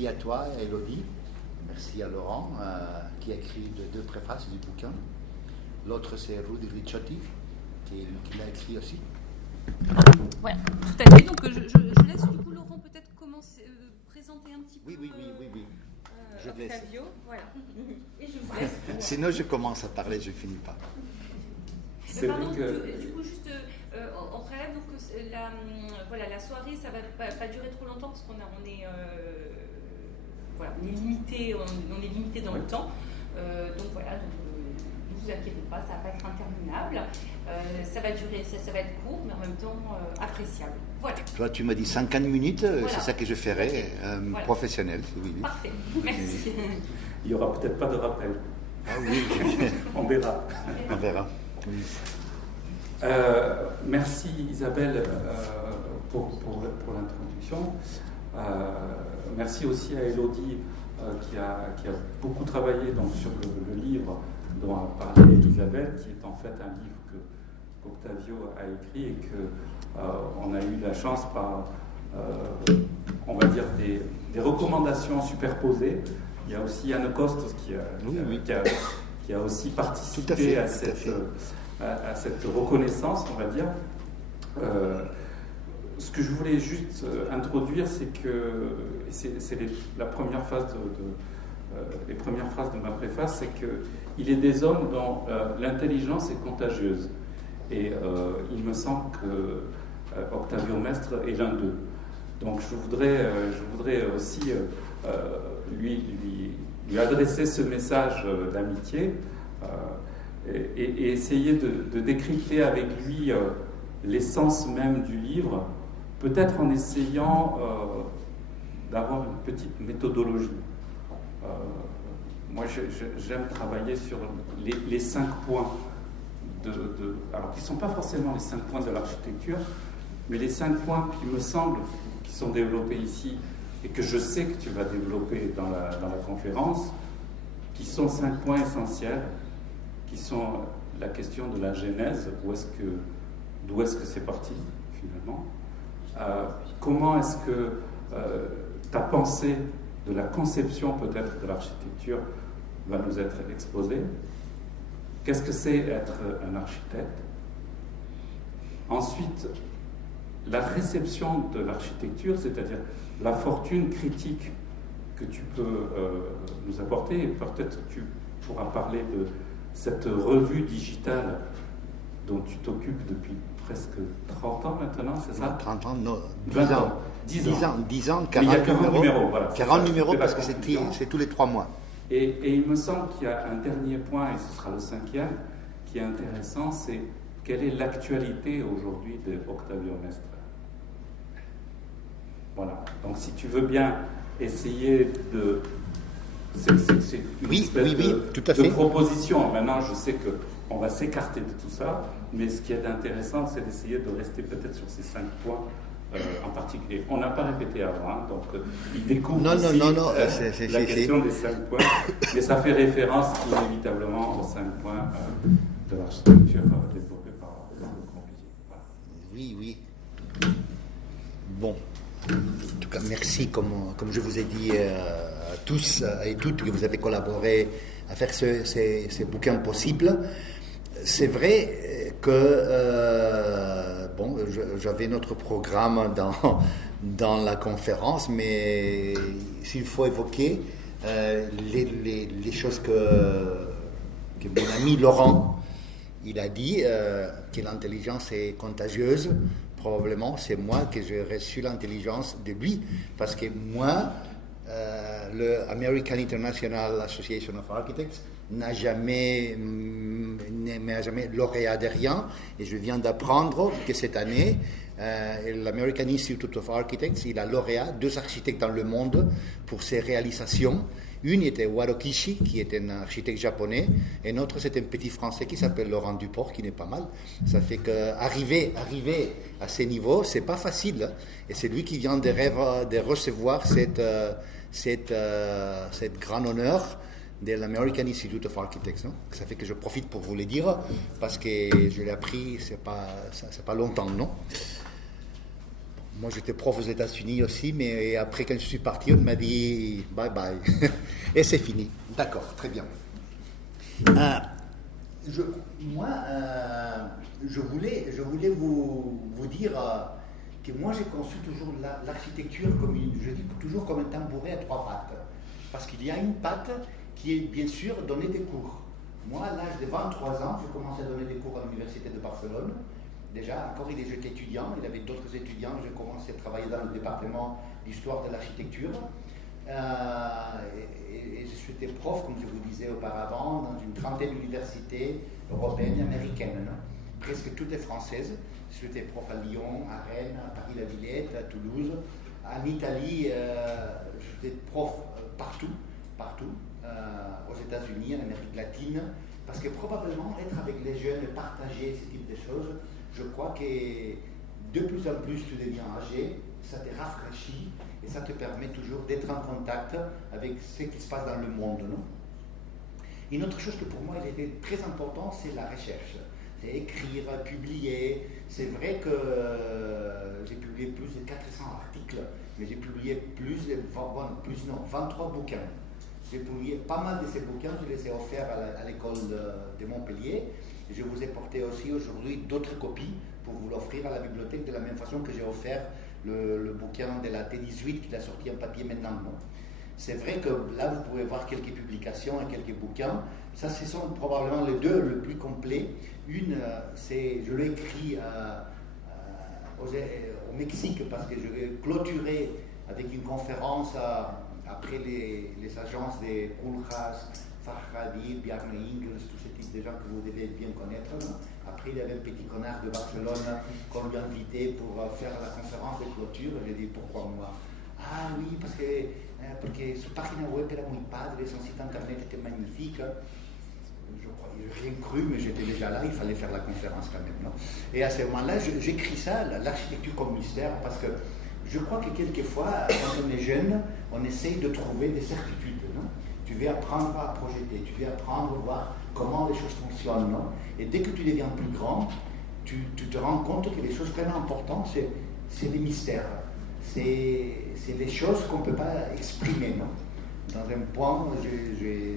merci à toi, Elodie. Merci à Laurent, qui a écrit les 2 préfaces du bouquin. L'autre, c'est Rudy Ricciotti, qui l'a écrit aussi. Voilà, tout à fait. Donc, je laisse du coup Laurent peut-être commencer, présenter un petit peu. Oui. Je laisse. Octavio, voilà. Et je vous laisse. Sinon, je commence à parler, je ne finis pas. C'est pardon, du coup, juste en préalable, donc la soirée, ça va pas durer trop longtemps parce qu'on est limité, on est limité dans le temps. Donc voilà, ne vous inquiétez pas, ça va pas être interminable. Ça va durer, ça va être court, mais en même temps appréciable. Voilà. Toi, tu m'as dit 50 minutes, voilà. C'est ça que je ferai, voilà. Professionnel. Oui. Parfait, merci. Il n'y aura peut-être pas de rappel. Ah oui, on verra. On verra. Oui. Merci Isabelle pour l'introduction. Merci aussi à Elodie qui a beaucoup travaillé donc, sur le livre dont a parlé Isabelle, qui est en fait un livre qu'Octavio a écrit et qu'on a eu la chance par, on va dire, des recommandations superposées. Il y a aussi Yann Coste qui a aussi participé à cette reconnaissance, on va dire. Ce que je voulais juste introduire, c'est que c'est la première phase les premières phrases de ma préface, c'est qu'il est des hommes dont l'intelligence est contagieuse. Et il me semble que Octavio Mestre est l'un d'eux. Donc je voudrais aussi lui adresser ce message d'amitié et essayer de décrypter avec lui l'essence même du livre, peut-être en essayant d'avoir une petite méthodologie. Moi, j'aime travailler sur les 5 points alors qui ne sont pas forcément les 5 points de l'architecture, mais les 5 points qui me semblent qui sont développés ici et que je sais que tu vas développer dans la conférence, qui sont 5 points essentiels, qui sont la question de la genèse, d'où est-ce que c'est parti finalement, comment est-ce que ta pensée de la conception peut-être de l'architecture va nous être exposée, qu'est-ce que c'est être un architecte, ensuite la réception de l'architecture, c'est-à-dire la fortune critique que tu peux nous apporter, et peut-être tu pourras parler de cette revue digitale dont tu t'occupes depuis presque 30 ans maintenant, c'est ça? 30 ans, non, 10 ans. 10 ans, 40 numéros. Voilà, 40 numéros parce que c'est tous les 3 mois. Et il me semble qu'il y a un dernier point, et ce sera le 5e, qui est intéressant, c'est quelle est l'actualité aujourd'hui de Octavio Mestre. Voilà, donc si tu veux bien essayer de... C'est une espèce de proposition. Maintenant, je sais qu'on va s'écarter de tout ça, mais ce qui est intéressant, c'est d'essayer de rester peut-être sur ces 5 points en particulier. On n'a pas répété avant, hein, donc il découvre la question des 5 points, mais ça fait référence inévitablement aux 5 points de l'architecture développée par Le Corbusier. Voilà. Oui. Bon, en tout cas, merci, comme je vous ai dit à tous et toutes que vous avez collaboré à faire ces bouquins possibles. C'est vrai que j'avais notre programme dans la conférence, mais s'il faut évoquer les choses que mon ami Laurent il a dit, que l'intelligence est contagieuse. Probablement, c'est moi que j'ai reçu l'intelligence de lui, parce que moi, le American International Association of Architects n'a jamais lauréat de rien, et je viens d'apprendre que cette année, l'American Institute of Architects, il a lauréat 2 architectes dans le monde pour ses réalisations. Une était Waro Kishi, qui est un architecte japonais, et l'autre c'est un petit français qui s'appelle Laurent Duport, qui n'est pas mal. Ça fait qu'arriver à ce niveau, c'est pas facile, et c'est lui qui vient de recevoir cette grand honneur de l'American Institute of Architects. Non? Ça fait que je profite pour vous le dire, parce que je l'ai appris, c'est pas longtemps, non? Moi, j'étais prof aux États-Unis aussi, mais après, quand je suis parti, on m'a dit bye bye. Et c'est fini. D'accord, très bien. Moi, je voulais vous dire que moi, j'ai conçu toujours l'architecture je dis toujours comme un tambouret à 3 pattes. Parce qu'il y a une patte qui est bien sûr donner des cours. Moi, à l'âge de 23 ans, j'ai commencé à donner des cours à l'Université de Barcelone. Déjà, encore, j'étais étudiant, il y avait d'autres étudiants. J'ai commencé à travailler dans le département d'histoire de l'architecture. Et je suis prof, comme je vous disais auparavant, dans une trentaine d'universités européennes et américaines, non? Presque toutes les françaises. J'étais prof à Lyon, à Rennes, à Paris-la-Villette, à Toulouse. En Italie, j'étais prof partout, aux États-Unis, en Amérique latine, parce que probablement être avec les jeunes et partager ce type de choses, je crois que de plus en plus tu deviens âgé, ça te rafraîchit et ça te permet toujours d'être en contact avec ce qui se passe dans le monde. Non? Une autre chose que pour moi il était très important, c'est la recherche. C'est écrire, publier. C'est vrai que j'ai publié plus de 400 articles, mais j'ai publié 23 bouquins. J'ai publié pas mal de ces bouquins, je les ai offerts à l'école de Montpellier. Et je vous ai porté aussi aujourd'hui d'autres copies pour vous l'offrir à la bibliothèque de la même façon que j'ai offert le bouquin de la T18 qui a sorti en papier maintenant. C'est vrai que là, vous pouvez voir quelques publications et quelques bouquins. Ça, ce sont probablement les deux les plus complets. Une, je l'ai écrit au Mexique parce que je vais clôturer avec une conférence après les agences des Koolhaas, Farhadi, Bjarne Ingels, tout ce type de gens que vous devez bien connaître. Non? Après, il y avait un petit connard de Barcelone qu'on lui a invité pour faire la conférence de clôture. J'ai dit, pourquoi moi? Ah oui, parce que sa página web era muy padre, son site internet était magnifique. Je n'ai rien cru, mais j'étais déjà là, il fallait faire la conférence quand même. Non? Et à ce moment-là, j'écris ça, l'architecture comme mystère, parce que je crois que quelquefois, quand on est jeune, on essaye de trouver des certitudes. Non? Tu veux apprendre à projeter, tu veux apprendre à voir comment les choses fonctionnent. Non? Et dès que tu deviens plus grand, tu te rends compte que les choses vraiment importantes, c'est les mystères. C'est les choses qu'on ne peut pas exprimer. Non? Dans un point,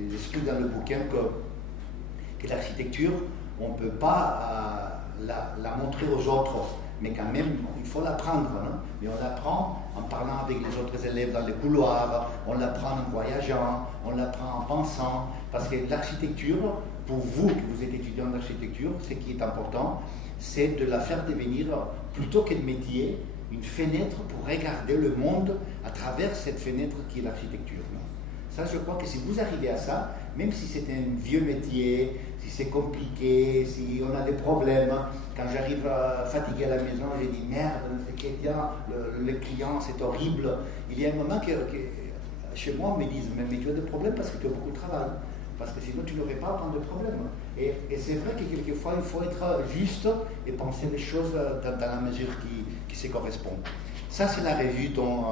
j'explique dans le bouquin que l'architecture, on ne peut pas la montrer aux autres, mais quand même, il faut l'apprendre. Non? Mais on l'apprend en parlant avec les autres élèves dans les couloirs, on l'apprend en voyageant, on l'apprend en pensant, parce que l'architecture, pour vous qui vous êtes étudiant d'architecture, ce qui est important, c'est de la faire devenir, plutôt qu'un métier, une fenêtre pour regarder le monde à travers cette fenêtre qui est l'architecture. Ça, je crois que si vous arrivez à ça, même si c'est un vieux métier, si c'est compliqué, si on a des problèmes, quand j'arrive fatigué à la maison, j'ai dit merde, le client, c'est horrible. Il y a un moment que chez moi, on me dit mais tu as des problèmes parce que tu as beaucoup de travail. Parce que sinon, tu n'aurais pas autant de problèmes. Et c'est vrai que quelquefois, il faut être juste et penser les choses dans la mesure qui se correspond. Ça, c'est la revue dont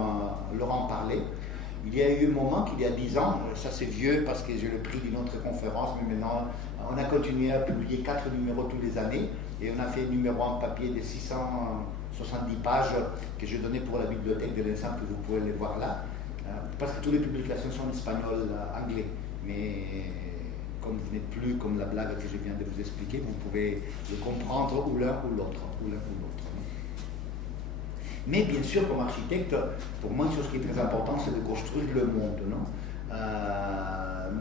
Laurent parlait. Il y a eu un moment qu'il y a 10 ans, ça c'est vieux parce que j'ai le prix d'une autre conférence, mais maintenant, on a continué à publier 4 numéros tous les années et on a fait un numéro en papier de 670 pages que j'ai donné pour la bibliothèque de l'Ensemble, que vous pouvez les voir là, parce que toutes les publications sont en espagnol, anglais. Mais comme vous n'êtes plus comme la blague que je viens de vous expliquer, vous pouvez le comprendre ou l'un ou l'autre. Mais bien sûr, comme architecte, pour moi, une chose qui est très importante, c'est de construire le monde. Non?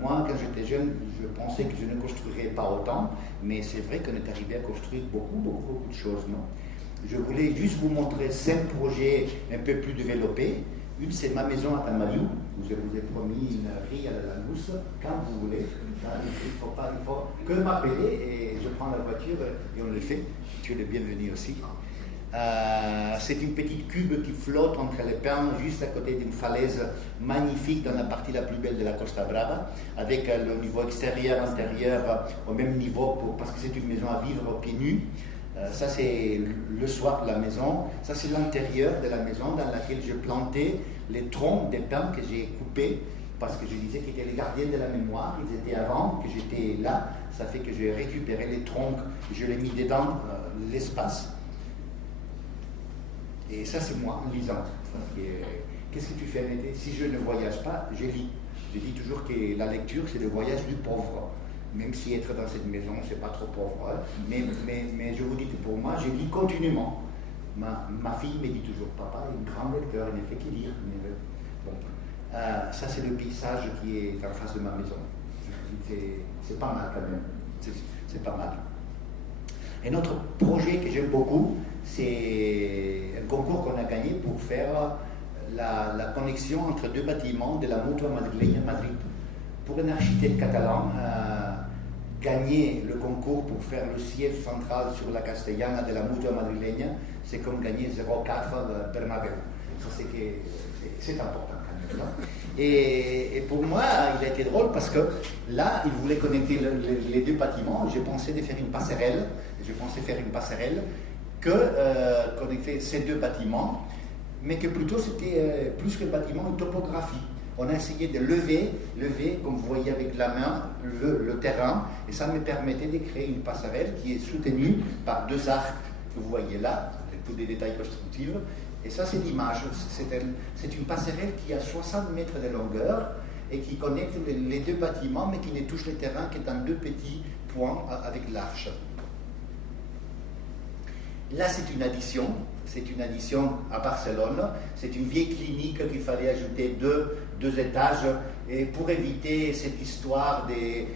Moi, quand j'étais jeune, je pensais que je ne construirais pas autant, mais c'est vrai qu'on est arrivé à construire beaucoup de choses. Non? Je voulais juste vous montrer 5 projets un peu plus développés. Une, c'est ma maison à Tamariu, où je vous ai promis une grille à la langouste, quand vous voulez. Il faut que m'appeler et je prends la voiture et on le fait. Tu es le bienvenu aussi. C'est une petite cube qui flotte entre les pins, juste à côté d'une falaise magnifique dans la partie la plus belle de la Costa Brava, avec le niveau extérieur, intérieur au même niveau, parce que c'est une maison à vivre au pied nu. Ça, c'est le soir de la maison. Ça, c'est l'intérieur de la maison dans laquelle je plantais les troncs des pins que j'ai coupés parce que je disais qu'ils étaient les gardiens de la mémoire. Ils étaient avant que j'étais là. Ça fait que j'ai récupéré les troncs, je les mis dedans l'espace. Et ça, c'est moi en lisant. Qu'est-ce que tu fais en été? Si je ne voyage pas, je lis. Je dis toujours que la lecture, c'est le voyage du pauvre. Même si être dans cette maison, c'est pas trop pauvre. Hein. Mais je vous dis que pour moi, je lis continuellement. Ma fille me dit toujours, papa est un grand lecteur, il ne fait que lire. Bon. Ça, c'est le paysage qui est en face de ma maison. C'est pas mal quand même. C'est pas mal. Un autre projet que j'aime beaucoup, c'est un concours qu'on a gagné pour faire la connexion entre deux bâtiments de la Mutua Madrileña à Madrid. Pour un architecte catalan, gagner le concours pour faire le siège central sur la Castellana de la Mutua Madrileña, c'est comme gagner 0,4 Bernabéu. Ça, c'est important quand même. Et pour moi, il a été drôle parce que là, il voulait connecter les deux bâtiments. J'ai pensé de faire une passerelle. Connecter ces deux bâtiments, mais que plutôt c'était plus que bâtiment, une topographie. On a essayé de lever, comme vous voyez avec la main, le terrain, et ça me permettait de créer une passerelle qui est soutenue par deux arcs que vous voyez là, avec tous des détails constructifs. Et ça, c'est l'image. C'est une passerelle qui a 60 mètres de longueur et qui connecte les deux bâtiments, mais qui ne touche le terrain que dans deux petits points avec l'arche. Là, c'est une addition. C'est une addition à Barcelone. C'est une vieille clinique qu'il fallait ajouter deux étages. Et pour éviter cette histoire des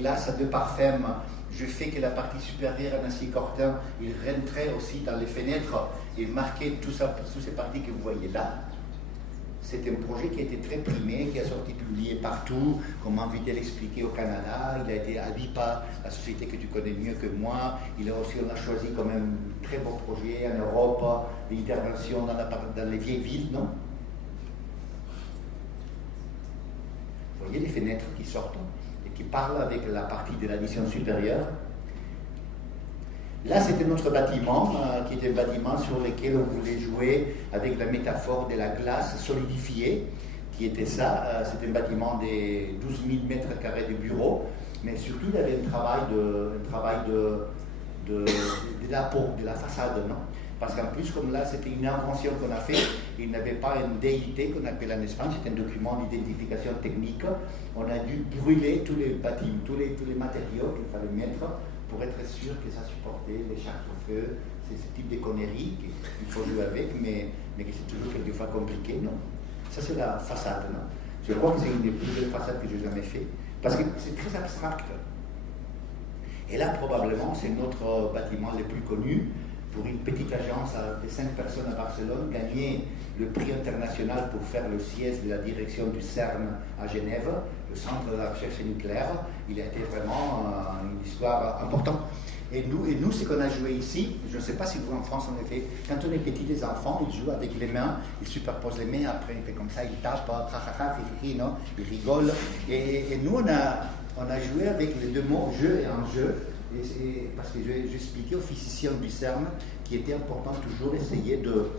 glaces à deux parfums, je fais que la partie supérieure en acier cortin, il rentrait aussi dans les fenêtres et marquait toutes ces parties que vous voyez là. C'est un projet qui a été très primé, qui a sorti publié partout, comme m'a invité à l'expliquer au Canada. Il a été à l'IPA, la société que tu connais mieux que moi. On a choisi comme un très beau projet en Europe, d'intervention dans les vieilles villes, non? Vous voyez les fenêtres qui sortent et qui parlent avec la partie de l'addition supérieure. Là, c'était notre bâtiment, qui était un bâtiment sur lequel on voulait jouer avec la métaphore de la glace solidifiée, qui était ça. C'était un bâtiment de 12 000 mètres carrés de bureaux, mais surtout, il y avait un travail de la peau, de la façade, non? Parce qu'en plus, comme là, c'était une invention qu'on a fait, il n'y avait pas une DIT qu'on appelle en Espagne, c'était un document d'identification technique. On a dû brûler tous les bâtiments, tous les matériaux qu'il fallait mettre pour être sûr que ça supportait les charges-feu. C'est ce type de conneries qu'il faut jouer avec, mais que c'est toujours quelquefois compliqué, non? Ça, c'est la façade, non? Je crois que c'est une des plus belles façades que j'ai jamais fait, parce que c'est très abstract. Et là, probablement, c'est notre bâtiment le plus connu. Pour une petite agence de 5 personnes à Barcelone, gagner le prix international pour faire le siège de la direction du CERN à Genève, le centre de la recherche nucléaire. Il a été vraiment une histoire importante. Et nous, ce qu'on a joué ici, je ne sais pas si vous en France en avez fait, quand on est petit, les enfants, ils jouent avec les mains, ils superposent les mains, après ils font comme ça, ils tapent, non, ils rigolent. Et nous, on a joué avec les deux mots jeu et enjeu. Parce que j'expliquais aux physiciens du CERN qu'il était important toujours essayer de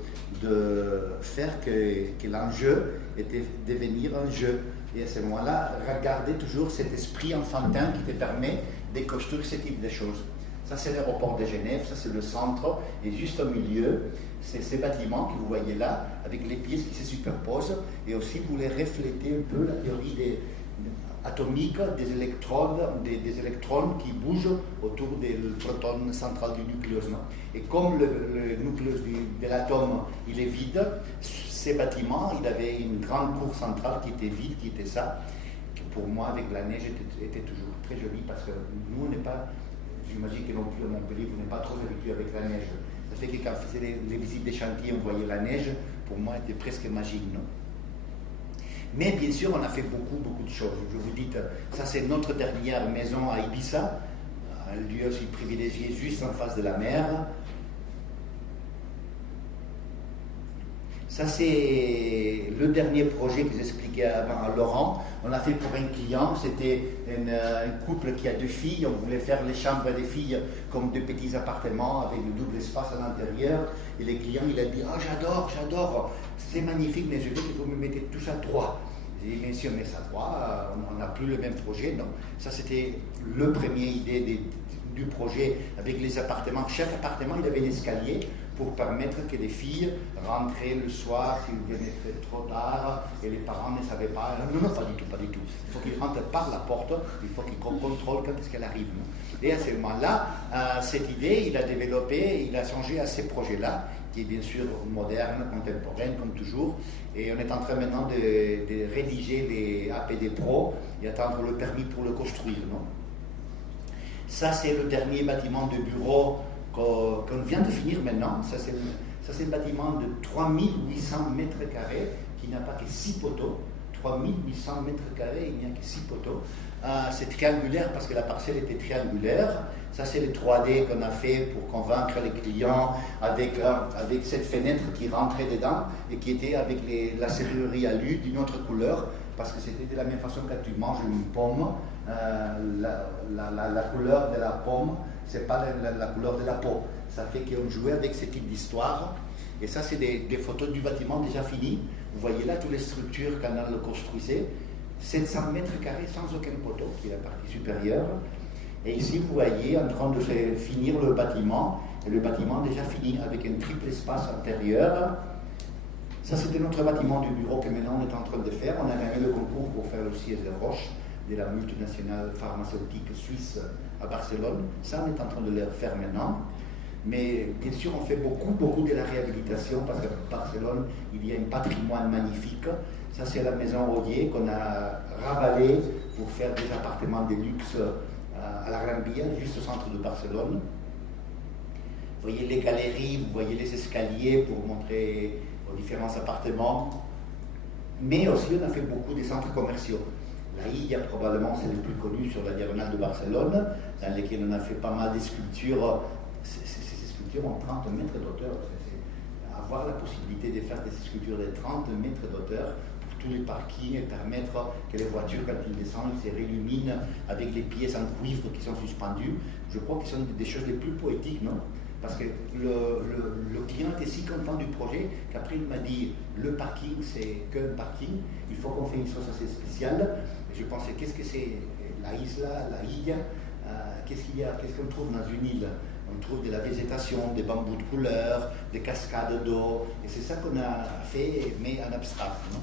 faire que l'enjeu était devenir un jeu. Et à ce moment-là, regarder toujours cet esprit enfantin qui te permet de construire ce type de choses. Ça, c'est l'aéroport de Genève, ça, c'est le centre. Et juste au milieu, c'est ces bâtiments que vous voyez là, avec les pièces qui se superposent. Et aussi, vous voulez refléter un peu la théorie atomique des électrons qui bougent autour du proton central du nucléus. Non? Et comme le nucléus de l'atome il est vide, ces bâtiments, il avait une grande cour centrale qui était vide, qui était ça, qui pour moi avec la neige était toujours très joli parce que nous on n'est pas, j'imagine que non plus à Montpellier, vous n'êtes pas trop habitué avec la neige. Ça fait que quand on faisait les visites des chantiers, on voyait la neige, pour moi c'était presque magique. Non? Mais bien sûr, on a fait beaucoup de choses. Je vous dis, ça c'est notre dernière maison à Ibiza, un lieu aussi privilégié juste en face de la mer. Ça c'est le dernier projet que j'expliquais avant à Laurent. On a fait pour un client, c'était un couple qui a 2 filles. On voulait faire les chambres des filles comme 2 petits appartements avec un double espace à l'intérieur. Et le client, il a dit « Ah, j'adore, c'est magnifique, mais je veux que vous me mettez tous à 3. » J'ai dit « Bien sûr, mais à 3, on n'a plus le même projet. » Non, ça c'était le premier idée du projet avec les appartements. Chaque appartement, il avait un escalier pour permettre que les filles rentraient le soir s'ils venaient trop tard et les parents ne savaient pas. Non, pas du tout, pas du tout. Il faut qu'ils rentrent par la porte, il faut qu'ils contrôlent quand est-ce qu'elle arrive. Et à ce moment-là, cette idée, il a développé, il a changé à ces projets-là, qui est bien sûr moderne, contemporaine, comme toujours. Et on est en train maintenant de rédiger les APD Pro et attendre le permis pour le construire. Non? Ça, c'est le dernier bâtiment de bureau qu'on vient de finir maintenant. Ça, c'est un bâtiment de 3800 mètres carrés qui n'a pas que 6 poteaux. 3800 mètres carrés, il n'y a que 6 poteaux. C'est triangulaire parce que la parcelle était triangulaire. Ça, c'est le 3D qu'on a fait pour convaincre les clients avec cette fenêtre qui rentrait dedans et qui était avec la serrurerie alu d'une autre couleur parce que c'était de la même façon que tu manges une pomme. La couleur de la pomme, c'est pas la couleur de la peau. Ça fait qu'on jouait avec ce type d'histoire. Et ça, c'est des photos du bâtiment déjà fini. Vous voyez là toutes les structures quand on le construisait. 700 mètres carrés sans aucun poteau, qui est la partie supérieure. Et ici, vous voyez en train de finir le bâtiment. Et le bâtiment déjà fini avec un triple espace intérieur. Ça, c'était notre bâtiment du bureau que maintenant on est en train de faire. On a gagné le concours pour faire le siège de Roche, de la multinationale pharmaceutique suisse à Barcelone. Ça, on est en train de le faire maintenant. Mais bien sûr, on fait beaucoup de la réhabilitation parce qu'à Barcelone, il y a un patrimoine magnifique. Ça, c'est la maison Rodier qu'on a ravalée pour faire des appartements de luxe à la Gran Via, juste au centre de Barcelone. Vous voyez les galeries, vous voyez les escaliers pour montrer aux différents appartements. Mais aussi, on a fait beaucoup des centres commerciaux. La Illa, probablement, c'est le plus connu sur la diagonale de Barcelone, dans lesquels on a fait pas mal de sculptures. Ces sculptures ont 30 mètres d'auteur. Avoir la possibilité de faire des sculptures de 30 mètres d'auteur pour tous les parkings et permettre que les voitures, quand ils descendent, se réilluminent avec les pièces en cuivre qui sont suspendues, je crois que ce sont des choses les plus poétiques, non? Parce que le client était si content du projet qu'après il m'a dit le parking c'est qu'un parking, il faut qu'on fasse une chose assez spéciale. Et je pensais qu'est-ce que c'est la isla, la Illa, qu'est-ce qu'on trouve dans une île? On trouve de la végétation, des bambous de couleur, des cascades d'eau, et c'est ça qu'on a fait, mais en abstrait. Non?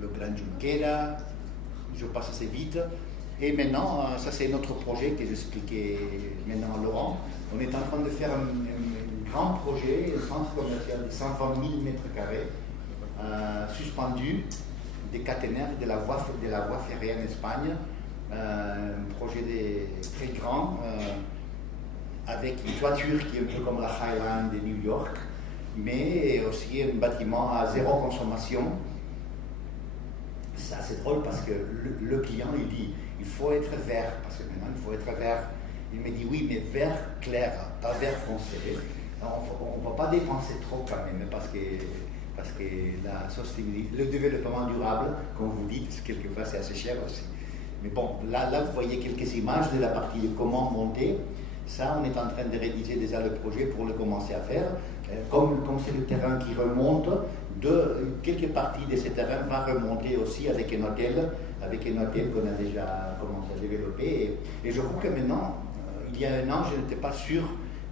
Le Gran Junquera, je passe assez vite. Et maintenant, ça c'est notre projet que j'expliquais maintenant à Laurent. On est en train de faire un grand projet, un centre commercial de 120 000 mètres carrés, suspendu, des caténaires de la voie ferrée en Espagne. Un projet très grand, avec une toiture qui est un peu comme la Highland de New York, mais aussi un bâtiment à zéro consommation. Ça c'est drôle parce que le client il dit il faut être vert, parce que maintenant il faut être vert. Il me dit oui, mais vert clair, pas vert foncé. On ne va pas dépenser trop quand même, parce que la société, le développement durable, comme vous dites, quelquefois c'est assez cher aussi. Mais bon, là vous voyez quelques images de la partie de comment monter. Ça, on est en train de rédiger déjà le projet pour le commencer à faire. Comme c'est le terrain qui remonte, quelques parties de ce terrain va remonter aussi avec un hôtel qu'on a déjà commencé à développer. Et je crois que maintenant, il y a un an, je n'étais pas sûr,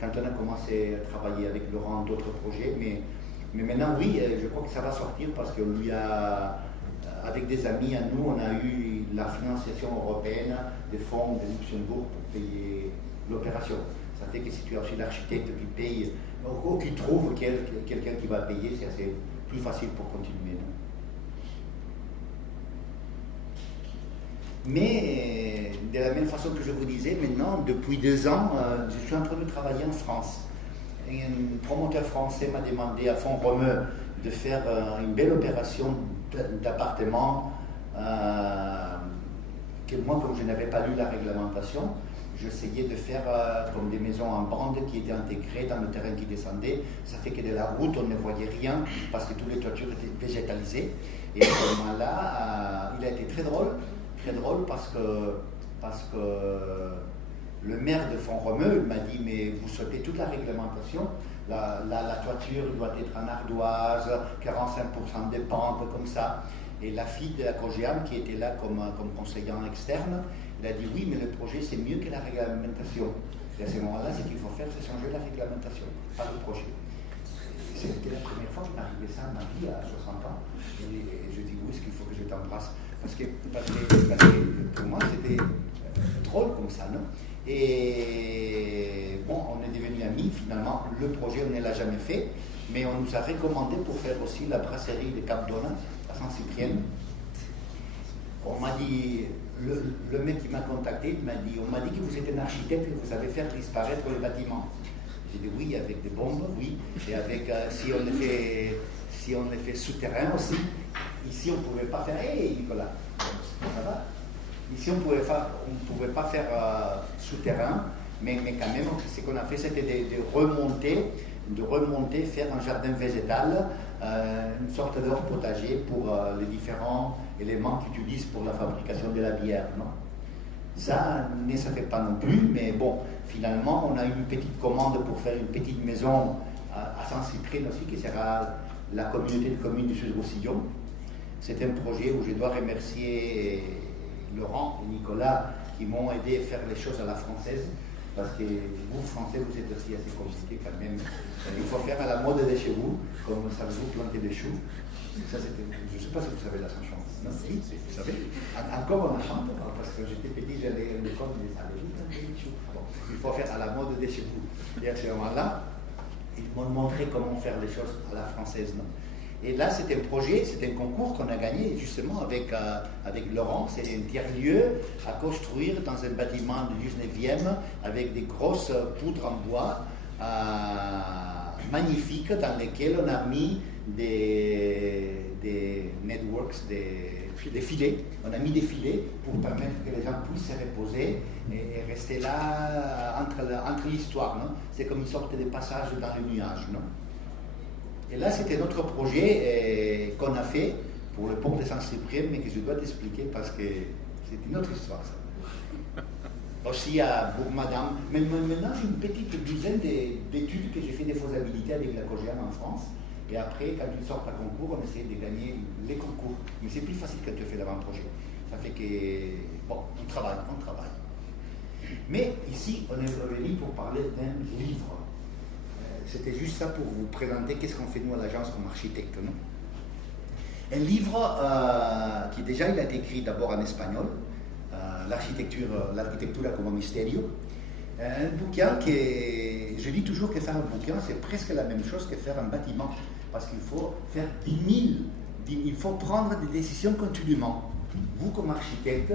quand on a commencé à travailler avec Laurent d'autres projets, mais maintenant, oui, je crois que ça va sortir parce que lui avec des amis à nous, on a eu la financiation européenne des fonds de Luxembourg pour payer l'opération. Ça fait que si tu as aussi l'architecte qui paye, ou qui trouve quelqu'un qui va payer, c'est assez plus facile pour continuer. Non? Mais de la même façon que je vous disais, maintenant, depuis 2 ans, je suis en train de travailler en France. Et un promoteur français m'a demandé à Font-Romeu de faire une belle opération d'appartement que moi, comme je n'avais pas lu la réglementation, j'essayais de faire comme des maisons en bande qui étaient intégrées dans le terrain qui descendait. Ça fait que de la route, on ne voyait rien parce que toutes les toitures étaient végétalisées. Et à ce moment-là, il a été très drôle parce que le maire de Font-Romeu m'a dit mais vous sautez toute la réglementation, la toiture doit être en ardoise, 45% de pente, comme ça. Et la fille de la COGEAM qui était là comme conseillère externe, elle a dit oui mais le projet c'est mieux que la réglementation. Et à ce moment-là, ce qu'il faut faire, c'est changer la réglementation, pas le projet. C'était la première fois qu'il m'arrivait ça dans ma vie à 60 ans. Et je dis, oui, est-ce qu'il faut que je t'embrasse parce que pour moi, c'était drôle comme ça, non? Et bon, on est devenus amis, finalement, le projet, on ne l'a jamais fait, mais on nous a recommandé pour faire aussi la brasserie de Cap-Dona, à Saint-Cyprien. On m'a dit, le mec qui m'a contacté, on m'a dit que vous êtes un architecte et que vous savez faire disparaître le bâtiment. J'ai dit oui, avec des bombes, oui, et avec, si on est fait souterrain aussi. Ici, on ne pouvait pas faire, hey Nicolas, ça va? Ici, on ne pouvait pas faire souterrain, mais quand même, ce qu'on a fait, c'était de remonter, faire un jardin végétal, une sorte de potager pour les différents éléments qu'ils utilisent pour la fabrication de la bière. Non? Ça ne se fait pas non plus, mais bon, finalement, on a une petite commande pour faire une petite maison à Saint-Cyprien aussi, qui sera la communauté de communes du Sud-Roussillon. C'est un projet où je dois remercier Laurent et Nicolas qui m'ont aidé à faire les choses à la française. Parce que vous, Français, vous êtes aussi assez compliqués quand même. Il faut faire à la mode de chez vous, comme savez-vous planter des choux. Ça, je ne sais pas si vous savez la chanson. Non, si, vous savez. Encore on la chante, parce que j'étais petit, j'allais à l'école, mais ça allait vite, des choux. Bon, il faut faire à la mode de chez vous. Et à ce moment-là, ils m'ont montré comment faire les choses à la française. Non? Et là, c'était un projet, c'était un concours qu'on a gagné justement avec Laurent. C'est un tiers-lieu à construire dans un bâtiment du 19e avec des grosses poutres en bois magnifiques dans lesquelles on a mis des networks, des filets. On a mis des filets pour permettre que les gens puissent se reposer et rester là entre l'histoire. C'est comme une sorte de passage dans le nuage. Non? Et là, c'était notre projet qu'on a fait pour le pont de Saint-Cyprien, mais que je dois t'expliquer parce que c'est une autre histoire, ça. Aussi à Bourg-Madame. Mais maintenant, j'ai une petite douzaine d'études que j'ai fait des faisabilités avec la COGEAM en France. Et après, quand ils sortent à concours, on essaie de gagner les concours. Mais c'est plus facile quand tu fais l'avant-projet. Ça fait que, bon, on travaille. Mais ici, on est revenu pour parler d'un livre. C'était juste ça pour vous présenter qu'est-ce qu'on fait nous à l'agence comme architecte. Non? Un livre qui déjà il a été écrit d'abord en espagnol, l'architecture comme un mystérieux. Un bouquin que je dis toujours que faire un bouquin c'est presque la même chose que faire un bâtiment parce qu'il faut faire 10 000, il faut prendre des décisions continuellement. Vous comme architecte,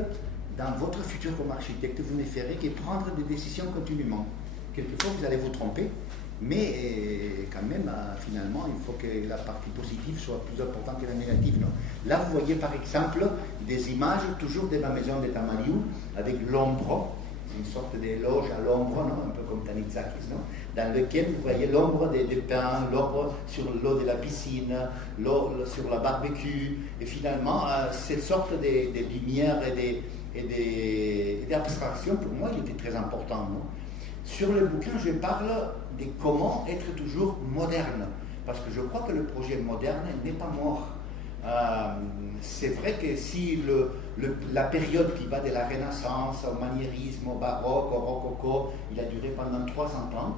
dans votre futur comme architecte, vous ne ferez que prendre des décisions continuellement. Quelquefois vous allez vous tromper. Mais quand même, finalement, il faut que la partie positive soit plus importante que la négative. Non? Là, vous voyez par exemple des images toujours de la maison de Tamariu avec l'ombre, une sorte de loge à l'ombre, un peu comme Tanitsakis, dans lequel vous voyez l'ombre des pins, l'ombre sur l'eau de la piscine, l'eau sur la barbecue, et finalement, cette sorte de lumière et d'abstraction, pour moi, il était très important. Non? Sur le bouquin, je parle de comment être toujours moderne, parce que je crois que le projet moderne n'est pas mort. C'est vrai que si la période qui va de la Renaissance au maniérisme, au baroque, au rococo, il a duré pendant 300 ans,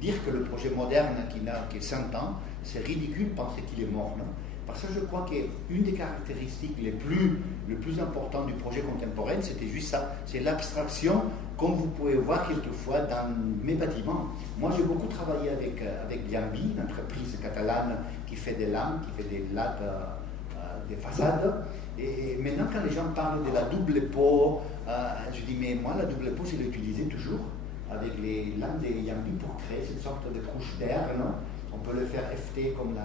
dire que le projet moderne qui n'a que 100 ans, c'est ridicule de penser qu'il est mort. Non? Parce que je crois qu'une des caractéristiques les plus importantes du projet contemporain, c'était juste ça, c'est l'abstraction, comme vous pouvez voir quelquefois dans mes bâtiments. Moi, j'ai beaucoup travaillé avec Giambi, une entreprise catalane qui fait des lames, qui fait des lattes, des façades. Et maintenant, quand les gens parlent de la double peau, je dis, mais moi, la double peau, je l'ai utilisée toujours avec les lames de Giambi pour créer cette sorte de couche d'air. On peut le faire FT comme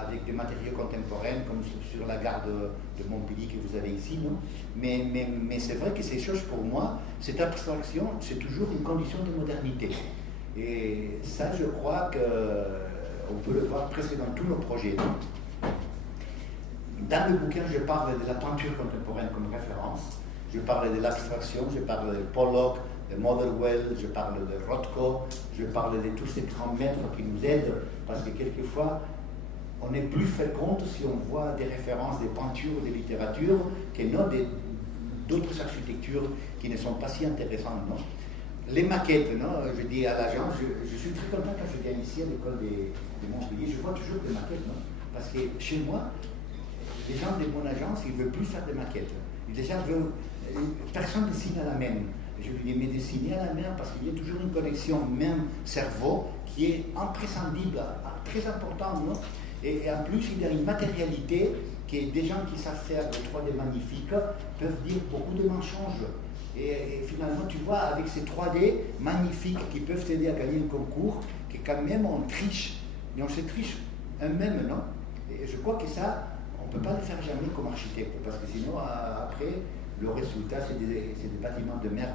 avec des matériaux contemporains, comme sur la gare de Montpellier que vous avez ici. Non? Mais c'est vrai que ces choses, pour moi, cette abstraction, c'est toujours une condition de modernité. Et ça, je crois qu'on peut le voir presque dans tous nos projets. Dans le bouquin, je parle de la peinture contemporaine comme référence. Je parle de l'abstraction, je parle de Pollock, de Motherwell, je parle de Rothko, je parle de tous ces grands maîtres qui nous aident, parce que quelquefois, on est plus fait compte si on voit des références des peintures, des littératures, que non d'autres architectures qui ne sont pas si intéressantes. Non? les maquettes, non? Je dis à l'agent, je suis très content quand je viens ici à l'école de Montpellier, je vois toujours des maquettes, non? Parce que chez moi, les gens de mon agence, ils ne veulent plus faire des maquettes. Les gens veulent, personne ne dessine à la main. Je lui dis, mais dessiner à la main, parce qu'il y a toujours une connexion main-cerveau qui est imprescindible, très importante, non? Et en plus, il y a une matérialité que des gens qui savent faire le 3D magnifique peuvent dire beaucoup de mensonges. Et finalement, tu vois, avec ces 3D magnifiques qui peuvent t'aider à gagner un concours, que quand même on triche. Mais on se triche eux-mêmes, non? Et je crois que ça, on ne peut pas le faire jamais comme architecte, parce que sinon, après, le résultat, c'est des bâtiments de merde.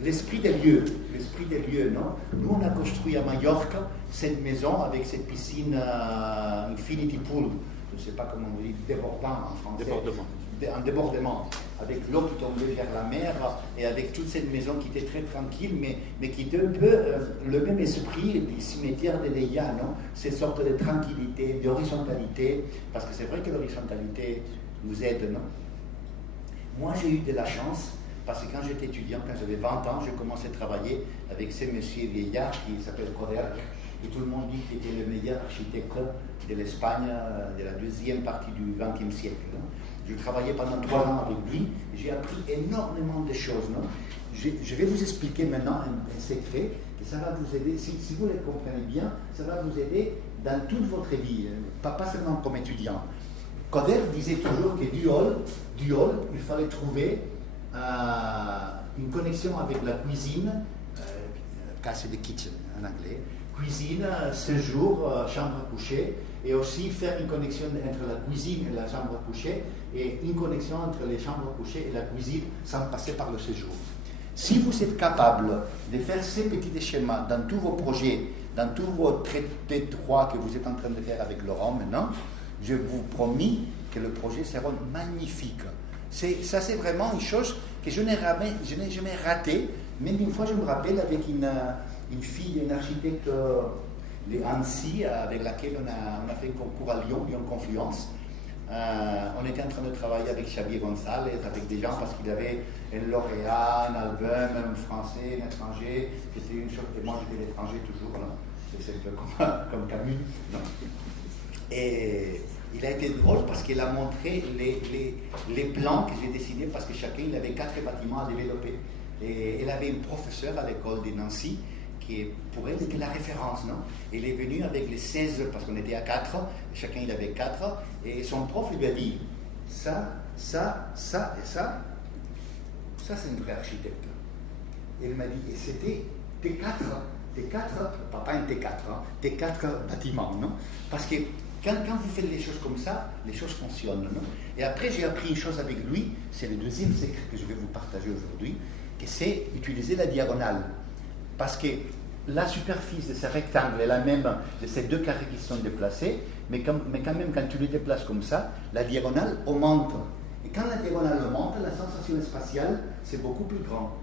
L'esprit des lieux, non? Nous, on a construit à Majorque cette maison avec cette piscine Infinity Pool, je ne sais pas comment on dit, débordant en français. Débordement. Un débordement, avec l'eau qui tombait vers la mer et avec toute cette maison qui était très tranquille, mais qui était un peu le même esprit du cimetière de Deia, non? Cette sorte de tranquillité, d'horizontalité, parce que c'est vrai que l'horizontalité nous aide, non? Moi, j'ai eu de la chance, parce que quand j'étais étudiant, quand j'avais 20 ans, j'ai commencé à travailler avec ce monsieur vieillard qui s'appelle Coderch, et tout le monde dit qu'il était le meilleur architecte de l'Espagne de la deuxième partie du XXe siècle, non? Je travaillais pendant 3 ans avec lui, j'ai appris énormément de choses, non? Je vais vous expliquer maintenant un secret, et ça va vous aider, si vous le comprenez bien, ça va vous aider dans toute votre vie, pas seulement comme étudiant. Coderch disait toujours que du hall, il fallait trouver une connexion avec la cuisine, casse de kitchen en anglais, cuisine, séjour, chambre à coucher, et aussi faire une connexion entre la cuisine et la chambre à coucher, et une connexion entre les chambres à coucher et la cuisine sans passer par le séjour. Si vous êtes capable de faire ces petits schémas dans tous vos projets, dans tous vos traités de droit que vous êtes en train de faire avec Laurent maintenant, je vous promets que le projet sera magnifique. Ça, c'est vraiment une chose que je n'ai jamais ratée. Même une fois, je me rappelle avec une fille, une architecte de Annecy, avec laquelle on a fait un concours à Lyon Confluence. On était en train de travailler avec Xavier González, avec des gens, parce qu'il avait un lauréat, un album, un français, un étranger. C'était une chose, et moi j'étais l'étranger toujours, c'est un peu comme Camus. Non. Et il a été drôle parce qu'il a montré les plans que j'ai dessinés, parce que chacun il avait 4 bâtiments à développer. Et elle avait une professeure à l'école de Nancy qui, pour elle, était la référence, non? Elle est venue avec les 16, parce qu'on était à 4, chacun il avait 4, et son prof lui a dit ça et ça c'est une vraie architecte. Et elle m'a dit, et c'était tes 4, pas un T4, tes 4 bâtiments, non? Parce que quand vous faites les choses comme ça, les choses fonctionnent, non? Et après, j'ai appris une chose avec lui, c'est le deuxième secret que je vais vous partager aujourd'hui, que c'est utiliser la diagonale. Parce que la superficie de ce rectangle est la même de ces 2 carrés qui sont déplacés, mais quand même, quand tu les déplaces comme ça, la diagonale augmente. Et quand la diagonale augmente, la sensation spatiale, c'est beaucoup plus grand.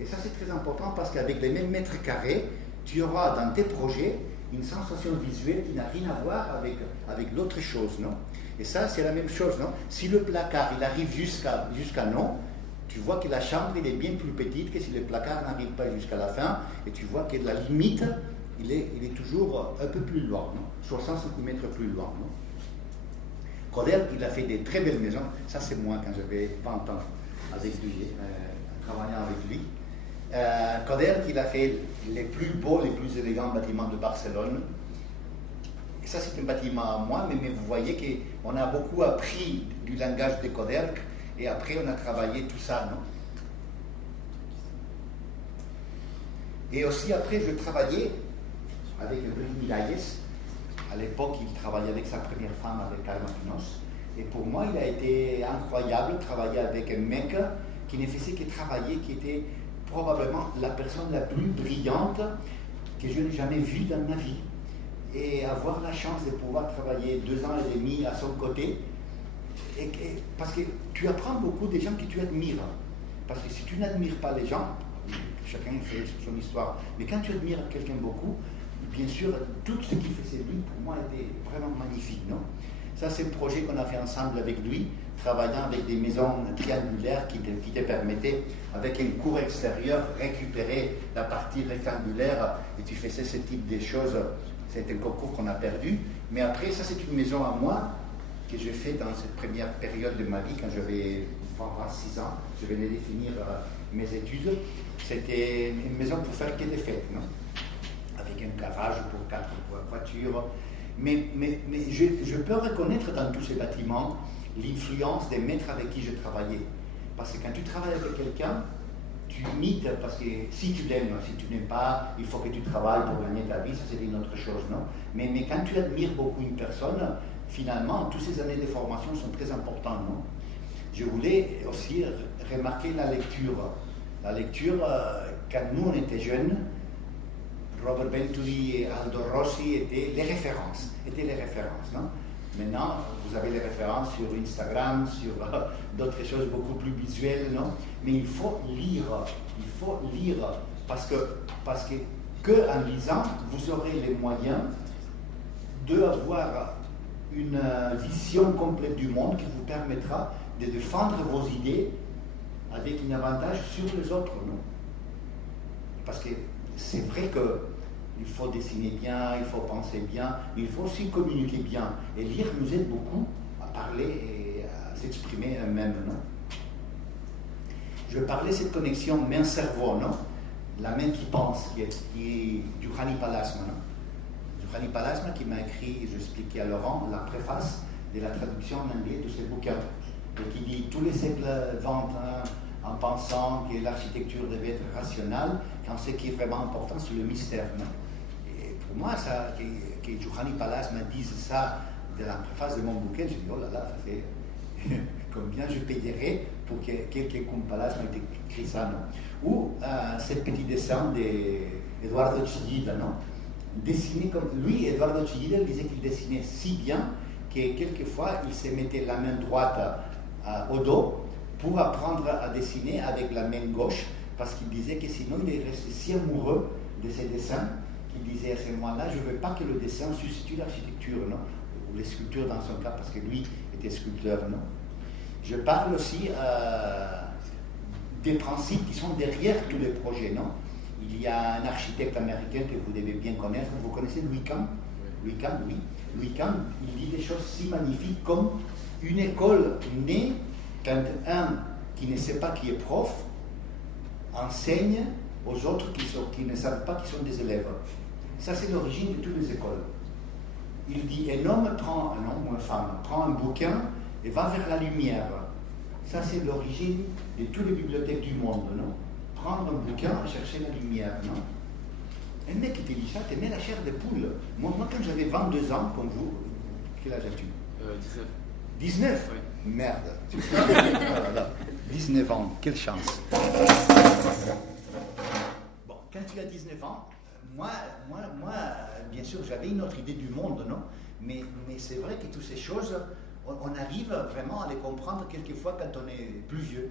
Et ça, c'est très important parce qu'avec les mêmes mètres carrés, tu auras dans tes projets une sensation visuelle qui n'a rien à voir avec l'autre chose, non? Et ça, c'est la même chose, non? Si le placard, il arrive jusqu'à non, tu vois que la chambre, elle est bien plus petite que si le placard n'arrive pas jusqu'à la fin, et tu vois que la limite, il est toujours un peu plus loin, non? 60 cm plus loin, non? Coderch, il a fait des très belles maisons. Ça, c'est moi quand j'avais 20 ans avec lui, travaillant avec lui. Coderch, il a fait les plus beaux, les plus élégants bâtiments de Barcelone. Et ça, c'est un bâtiment à moi, mais vous voyez qu'on a beaucoup appris du langage de Coderch, et après, on a travaillé tout ça, non? Et aussi, après, je travaillais avec Enrique Miralles. À l'époque, il travaillait avec sa première femme, avec Carmen Pinos. Et pour moi, il a été incroyable de travailler avec un mec qui ne faisait que travailler, qui était probablement la personne la plus brillante que je n'ai jamais vue dans ma vie. Et avoir la chance de pouvoir travailler 2 ans et demi à son côté, parce que tu apprends beaucoup des gens que tu admires. Parce que si tu n'admires pas les gens, chacun fait son histoire, mais quand tu admires quelqu'un beaucoup, bien sûr, tout ce qu'il faisait lui, pour moi, était vraiment magnifique, non? Ça, c'est le projet qu'on a fait ensemble avec lui, travaillant avec des maisons triangulaires qui te permettaient, avec une cour extérieure, récupérer la partie rectangulaire, et tu faisais ce type de choses. C'est un concours qu'on a perdu. Mais après, ça, c'est une maison à moi que j'ai fait dans cette première période de ma vie, quand j'avais 26 ans. Je venais de finir mes études. C'était une maison pour faire que des fêtes, non? Avec un garage pour 4 voitures. Mais je peux reconnaître dans tous ces bâtiments l'influence des maîtres avec qui je travaillais. Parce que quand tu travailles avec quelqu'un, tu imites, parce que si tu l'aimes, si tu n'aimes pas, il faut que tu travailles pour gagner ta vie, ça c'est une autre chose, non? Mais quand tu admires beaucoup une personne, finalement, toutes ces années de formation sont très importantes, non? Je voulais aussi remarquer la lecture. La lecture, quand nous on était jeunes, Robert Venturi et Aldo Rossi étaient les références, non? Maintenant, vous avez les références sur Instagram, sur d'autres choses beaucoup plus visuelles, non? Mais il faut lire, parce que en lisant, vous aurez les moyens d'avoir une vision complète du monde qui vous permettra de défendre vos idées avec un avantage sur les autres, non? Parce que c'est vrai qu'il faut dessiner bien, il faut penser bien, mais il faut aussi communiquer bien. Et lire nous aide beaucoup à parler et à s'exprimer même, non? Je parlais de cette connexion main-cerveau, non? La main qui pense, qui est du Juhani Palasma, non? Juhani Palasma qui m'a écrit, et j'expliquais à Laurent, la préface de la traduction en anglais de ce bouquin, et qui dit tous les siècles vantent en pensant que l'architecture devait être rationnelle, quand ce qui est vraiment important, c'est le mystère, non? Et pour moi, ça, que Juhani Palasma dise ça de la préface de mon bouquin, je dis, oh là là, ça fait combien je payerais pour que quelqu'un comme Palasma ait écrit ça, non? Ou ce petit dessin d'Eduardo Chillida, non? Dessiné comme lui, Eduardo Chillida disait qu'il dessinait si bien que quelquefois il se mettait la main droite au dos pour apprendre à dessiner avec la main gauche, parce qu'il disait que sinon il est resté si amoureux de ses dessins qu'il disait à ce moment-là, je ne veux pas que le dessin substitue l'architecture, non? Ou les sculptures dans son cas, parce que lui était sculpteur, non? Je parle aussi des principes qui sont derrière tous les projets, non? Il y a un architecte américain que vous devez bien connaître, vous connaissez Louis Kahn? Louis Kahn, oui. Louis Kahn, il dit des choses si magnifiques comme une école née quand un qui ne sait pas qui est prof enseigne aux autres qui ne savent pas qui sont des élèves. Ça, c'est l'origine de toutes les écoles. Il dit, un homme ou une femme prend un bouquin et va vers la lumière. Ça, c'est l'origine de toutes les bibliothèques du monde, non? Prendre un bouquin et chercher la lumière, non? Un mec qui te dit ça, te met la chair de poule. Moi, quand j'avais 22 ans, comme vous, quel âge as-tu? 19. 19? Oui. Merde. Voilà. 19 ans, quelle chance. Bon, quand tu as 19 ans, moi bien sûr, j'avais une autre idée du monde, non? Mais c'est vrai que toutes ces choses, on arrive vraiment à les comprendre quelquefois quand on est plus vieux.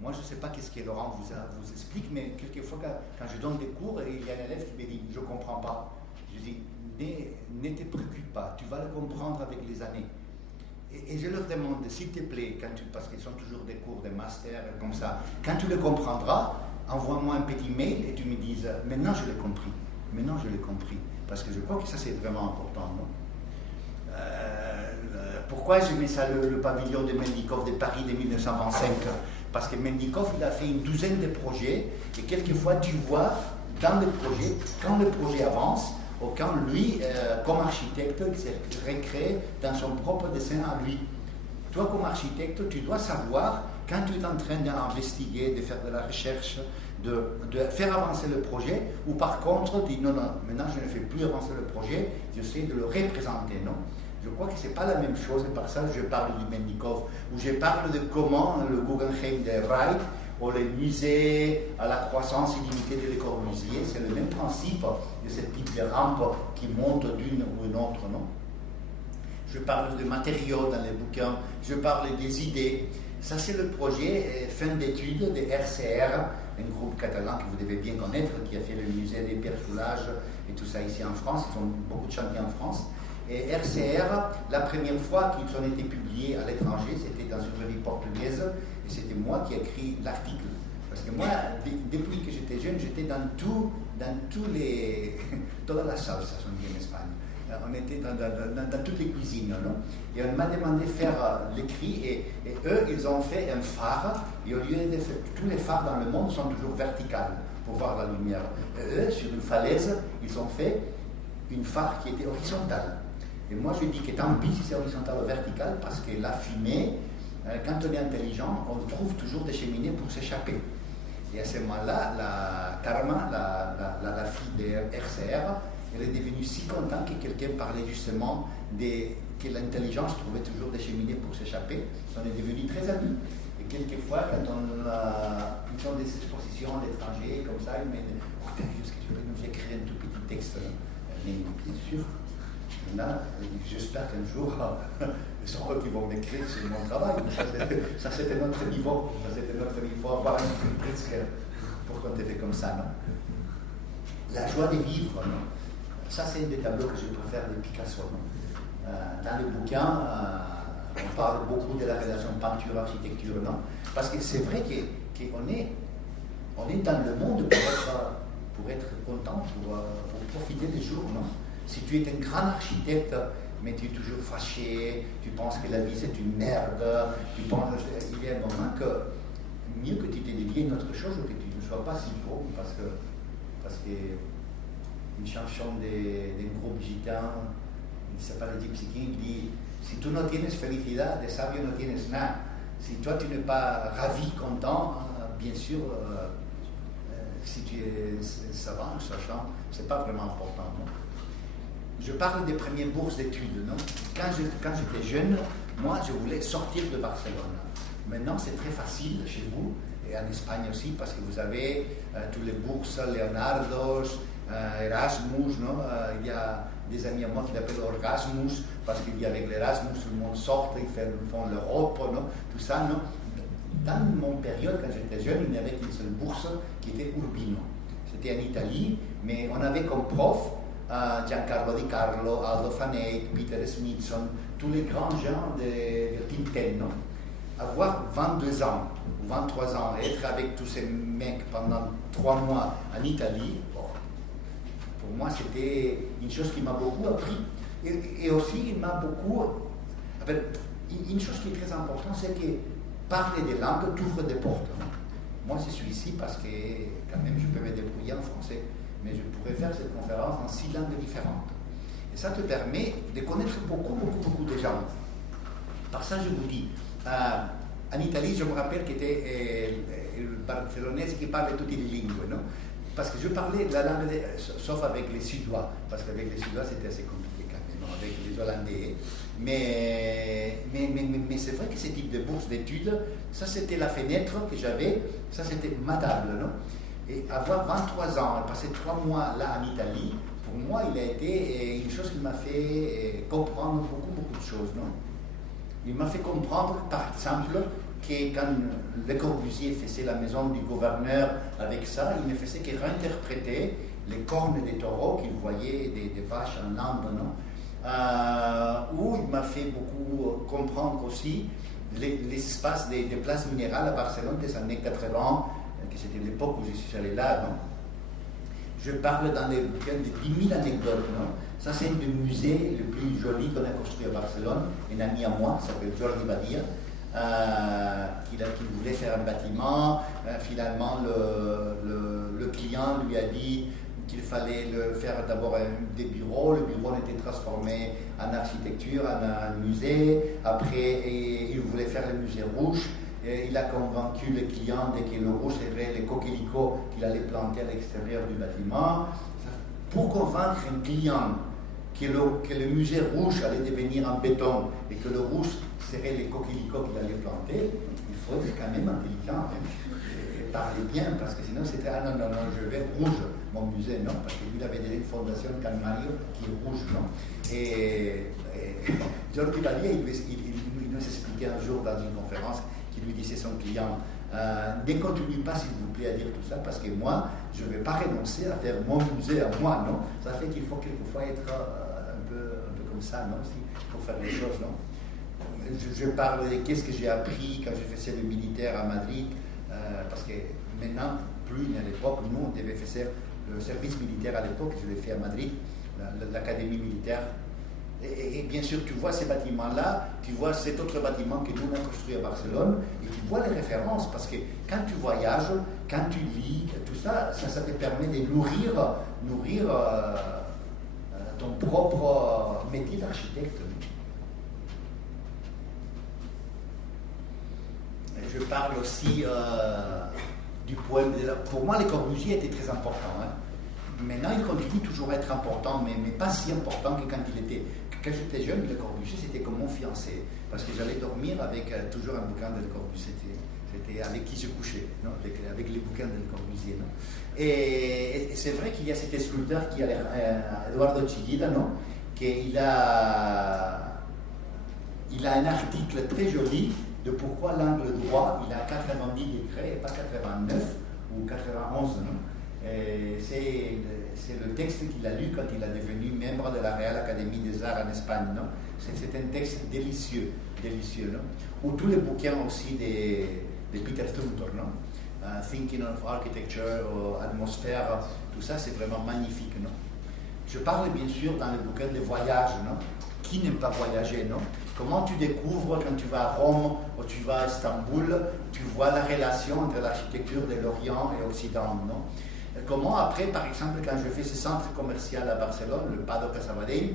Moi, je ne sais pas qu'est-ce que Laurent vous explique, mais quelquefois, quand je donne des cours, et il y a un élève qui me dit « je ne comprends pas », je dis « ne te préoccupe pas, tu vas le comprendre avec les années ». Et je leur demande, s'il te plaît, parce qu'ils sont toujours des cours de master comme ça, quand tu le comprendras, envoie-moi un petit mail et tu me dises « maintenant je l'ai compris, maintenant je l'ai compris ». Parce que je crois que ça c'est vraiment important, non? Pourquoi je mets ça le pavillon de Mendikov de Paris de 1925? Parce que Mendikov, il a fait une douzaine de projets, et quelquefois tu vois dans les projets, quand le projet avance, ou quand lui, comme architecte, il s'est recréé dans son propre dessin à lui. Toi, comme architecte, tu dois savoir, quand tu es en train d'investiguer, de faire de la recherche, de faire avancer le projet, ou par contre, dis non, maintenant je ne fais plus avancer le projet, j'essaie de le représenter, non? Je crois que ce n'est pas la même chose, et par ça je parle du Mendikov, ou je parle de comment le Guggenheim de Wright, ou les musées à la croissance illimitée de Le Corbusier, c'est le même principe de ce type de rampe qui monte d'une ou une autre, non? Je parle de matériaux dans les bouquins, je parle des idées. Ça, c'est le projet fin d'études de RCR, un groupe catalan que vous devez bien connaître, qui a fait le musée des perfoulages et tout ça ici en France. Ils ont beaucoup de chantiers en France. Et RCR, la première fois qu'ils ont été publiés à l'étranger, c'était dans une revue portugaise, et c'était moi qui ai écrit l'article. Parce que moi, depuis que j'étais jeune, j'étais dans tous les... Toda la salsa, on dit en Espagne. On était dans toutes les cuisines, non? Et on m'a demandé de faire l'écrit, et eux, ils ont fait un phare, et au lieu de faire... Tous les phares dans le monde sont toujours verticales pour voir la lumière. Et eux, sur une falaise, ils ont fait une phare qui était horizontale. Et moi, je dis que tant pis si c'est horizontal ou vertical, parce que la fumée, quand on est intelligent, on trouve toujours des cheminées pour s'échapper. Et à ce moment-là, la Karma, la fille de RCR, elle est devenue si contente que quelqu'un parlait justement que l'intelligence trouvait toujours des cheminées pour s'échapper. On est devenus très amis. Et quelquefois, quand ils ont des expositions à l'étranger, comme ça, ils me disent « Oh, est-ce que tu peux nous écrire un tout petit texte ?» Mais bien sûr. Là, j'espère qu'un jour, ils sont eux qui vont m'écrire sur mon travail. Ça, c'était notre niveau. Ça, c'était notre niveau. Avoir un presque pour qu'on te fait comme ça, non? La joie de vivre, non? Ça, c'est un des tableaux que je préfère de Picasso, non? Dans le bouquin, on parle beaucoup de la relation peinture-architecture, non? Parce que c'est vrai qu'on est dans le monde pour être content, pour profiter des jours, non? Si tu es un grand architecte, mais tu es toujours fâché, tu penses que la vie c'est une merde, tu penses qu'il y a un moment que mieux que tu te dédies à une autre chose ou que tu ne sois pas si gros, parce que une chanson d'un groupe gitan, il s'appelle Gypsy King, dit si tu no tienes felicidad, de sabio no tienes nada. Si toi tu n'es pas ravi, content, bien sûr, si tu es savant, sachant, c'est pas vraiment important, non? Je parle des premières bourses d'études, non? Quand j'étais jeune, moi, je voulais sortir de Barcelone. Maintenant, c'est très facile chez vous, et en Espagne aussi, parce que vous avez toutes les bourses, Leonardos, Erasmus, non? Il y a des amis à moi qui l'appellent Orgasmus, parce qu'avec l'Erasmus, tout le monde sort, ils font l'Europe, non? Tout ça, non? Dans mon période, quand j'étais jeune, il n'y avait qu'une seule bourse qui était Urbino. C'était en Italie, mais on avait comme prof Giancarlo Di Carlo, Aldo Faneit, Peter Smithson, tous les grands gens de Tintin, non? Avoir 22 ans ou 23 ans et être avec tous ces mecs pendant 3 mois en Italie, bon, pour moi c'était une chose qui m'a beaucoup appris. Et aussi, il m'a beaucoup... Une chose qui est très importante, c'est que parler des langues t'ouvre des portes. Non? Moi, je suis ici parce que quand même je peux me débrouiller en français. Mais je pourrais faire cette conférence en 6 langues différentes. Et ça te permet de connaître beaucoup de gens. Par ça, je vous dis, en Italie, je me rappelle qu'il était le Barcelonais qui parlait toutes les langues, non? Parce que je parlais la langue, sauf avec les Suédois, parce qu'avec les Suédois, c'était assez compliqué quand même, avec les Hollandais. Mais c'est vrai que ce type de bourse d'études, ça c'était la fenêtre que j'avais, ça c'était ma table, non? Et avoir 23 ans et passer 3 mois là en Italie, pour moi, il a été une chose qui m'a fait comprendre beaucoup de choses, non? Il m'a fait comprendre, par exemple, que quand Le Corbusier faisait la maison du gouverneur avec ça, il ne faisait que réinterpréter les cornes des taureaux qu'il voyait des vaches en Inde, non? Où il m'a fait beaucoup comprendre aussi les espaces des places minérales à Barcelone des années 80, que c'était l'époque où je suis allé là, non? Je parle dans les bouquins de 10 000 anecdotes, non? Ça, c'est un des musées le plus joli qu'on a construit à Barcelone. Un ami à moi, qui s'appelle Jordi Badia, qui voulait faire un bâtiment. Finalement, le client lui a dit qu'il fallait faire d'abord des bureaux. Le bureau était transformé en architecture, en un musée. Après, il voulait faire le musée rouge. Et il a convaincu le client de que le rouge serait les coquelicots qu'il allait planter à l'extérieur du bâtiment. Pour convaincre un client que le musée rouge allait devenir en béton et que le rouge serait les coquelicots qu'il allait planter, il faut être quand même intelligent, hein, et parler bien, parce que sinon c'était « Ah non, je vais rouge, mon musée, non ?» Parce que lui, il avait déjà une fondation Can Mario qui est rouge, non? Et Jordi Badia, il nous expliquait un jour dans une conférence qui lui disait son client, ne continue pas s'il vous plaît à dire tout ça, parce que moi, je ne vais pas renoncer à faire mon musée à moi, non? Ça fait qu'il faut quelquefois être un peu comme ça, non, aussi, pour faire les choses, non. Je parle de qu'est-ce que j'ai appris quand je faisais le militaire à Madrid, parce que maintenant, plus à l'époque, nous, on devait faire le service militaire à l'époque, je l'ai fait à Madrid, l'académie militaire. Et bien sûr, tu vois ces bâtiments-là, tu vois cet autre bâtiment que nous on a construit à Barcelone, et tu vois les références, parce que quand tu voyages, quand tu lis, tout ça, ça te permet de nourrir ton propre métier d'architecte. Je parle aussi du poème. Pour moi, Le Corbusier était très important. Hein. Maintenant, il continue toujours à être important, mais pas si important que quand il était. Quand j'étais jeune, Le Corbusier, c'était comme mon fiancé, parce que j'allais dormir avec toujours un bouquin de Le Corbusier. C'était avec qui je couchais, non, avec les bouquins de Le Corbusier. Non. Et c'est vrai qu'il y a cet sculpteur qui est Eduardo Chillida, non, qu'il a un article très joli de pourquoi l'angle droit, il a 90 degrés et pas 89 ou 91. C'est le texte qu'il a lu quand il est devenu membre de la Real Académie des Arts en Espagne. C'est un texte délicieux, non. Ou tous les bouquins aussi de Peter Zumthor, non. Thinking of Architecture, Atmosphère, tout ça c'est vraiment magnifique. Non. Je parle bien sûr dans le bouquin de voyage, non. Qui n'aime pas voyager, non? Comment tu découvres quand tu vas à Rome ou tu vas à Istanbul, tu vois la relation entre l'architecture de l'Orient et l'Occident, non? Comment après, par exemple, quand je fais ce centre commercial à Barcelone, le Padoca Sabadell,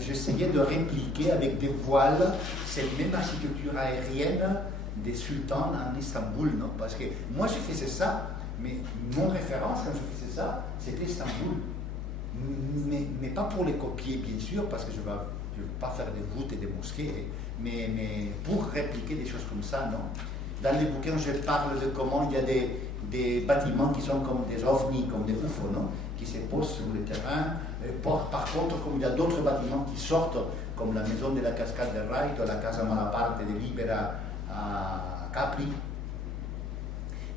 j'essayais de répliquer avec des voiles cette même architecture aérienne des sultans en Istanbul, non? Parce que moi, je faisais ça, mais mon référence quand je faisais ça, c'était Istanbul. Mais pas pour les copier, bien sûr, parce que je ne vais pas faire des voûtes et des mosquées, mais pour répliquer des choses comme ça, non? Dans les bouquins, je parle de comment il y a des bâtiments qui sont comme des ovnis, comme des UFO, non? Qui se posent sur le terrain. Par contre, comme il y a d'autres bâtiments qui sortent, comme la maison de la cascade del Rai, la Casa Malaparte de Libera à Capri.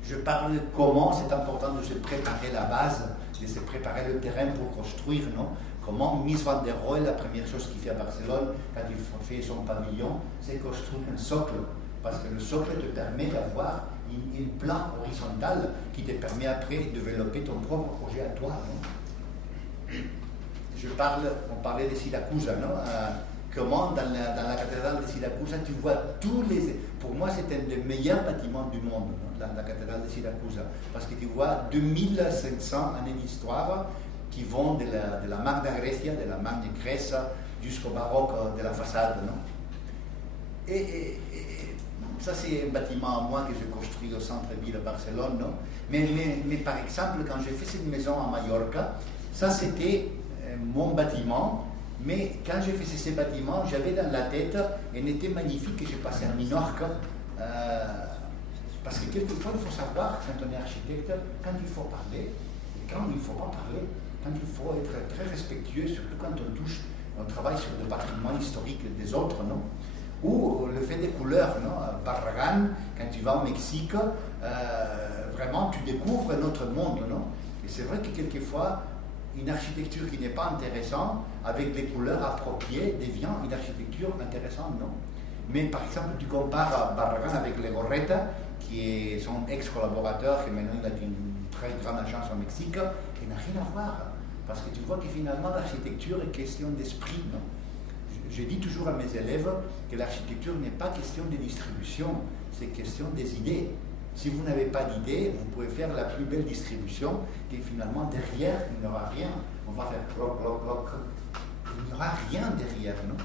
Je parle de comment c'est important de se préparer la base, de se préparer le terrain pour construire, non? Comment Mies van der Rohe, la première chose qu'il fait à Barcelone, quand il fait son pavillon, c'est construire un socle. Parce que le socle te permet d'avoir un plan horizontal qui te permet après de développer ton propre projet à toi. Non? On parlait de Siracusa, non? Comment dans la cathédrale de Siracusa, tu vois tous les... Pour moi, c'est un des meilleurs bâtiments du monde, non? La cathédrale de Siracusa. Parce que tu vois 2500 années d'histoire qui vont de la Magna Grecia, de la Magna Grèce, jusqu'au baroque de la façade. Non? Et ça, c'est un bâtiment à moi que j'ai construit au centre-ville de Barcelone. Non? Mais par exemple, quand j'ai fait cette maison à Mallorca, ça, c'était mon bâtiment. Mais quand j'ai fait ces bâtiments, j'avais dans la tête un été magnifique que j'ai passé à Minorque. Parce que quelquefois, il faut savoir, quand on est architecte, quand il faut parler et quand il ne faut pas parler, quand il faut être très respectueux, surtout quand on travaille sur le patrimoine historique des autres, non? Ou le fait des couleurs, non? Barragán, quand tu vas au Mexique, vraiment, tu découvres notre monde, non? Et c'est vrai que quelquefois, une architecture qui n'est pas intéressante, avec des couleurs appropriées, devient une architecture intéressante, non? Mais par exemple, tu compares Barragán avec Legorreta, qui est son ex-collaborateur, qui maintenant il a une très grande agence au Mexique, il n'a rien à voir. Parce que tu vois que finalement, l'architecture est question d'esprit, non? Je dis toujours à mes élèves que l'architecture n'est pas question de distribution, c'est question des idées. Si vous n'avez pas d'idées, vous pouvez faire la plus belle distribution, et finalement, derrière, il n'y aura rien. On va faire cloc, cloc, cloc. Il n'y aura rien derrière, non?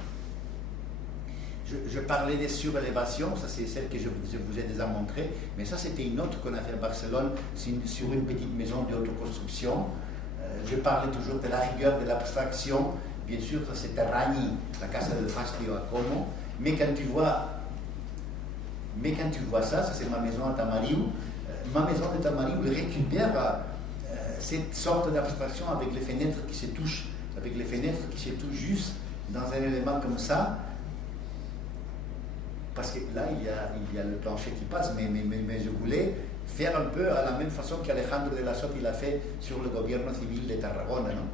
Je parlais des surélévations, ça c'est celle que je vous ai déjà montrée, mais ça c'était une autre qu'on a fait à Barcelone, sur une petite maison d'autoconstruction. Je parlais toujours de la rigueur, de l'abstraction. Bien sûr, ça c'est Terragni, la Casa del Fastio à Como, mais quand tu vois ça c'est ma maison à Tamariu. Ma maison de Tamariu récupère cette sorte d'abstraction avec les fenêtres qui se touchent, juste dans un élément comme ça. Parce que là, il y a le plancher qui passe, mais je voulais faire un peu à la même façon qu'Alejandro de la Sot il a fait sur le gouvernement civil de Tarragona. Non?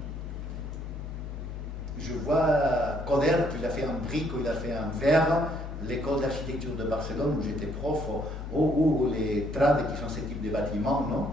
je vois Coder, qu'il a fait en brique ou il a fait en verre, l'école d'architecture de Barcelone où j'étais prof, ou les trades qui sont ce type de bâtiments, non?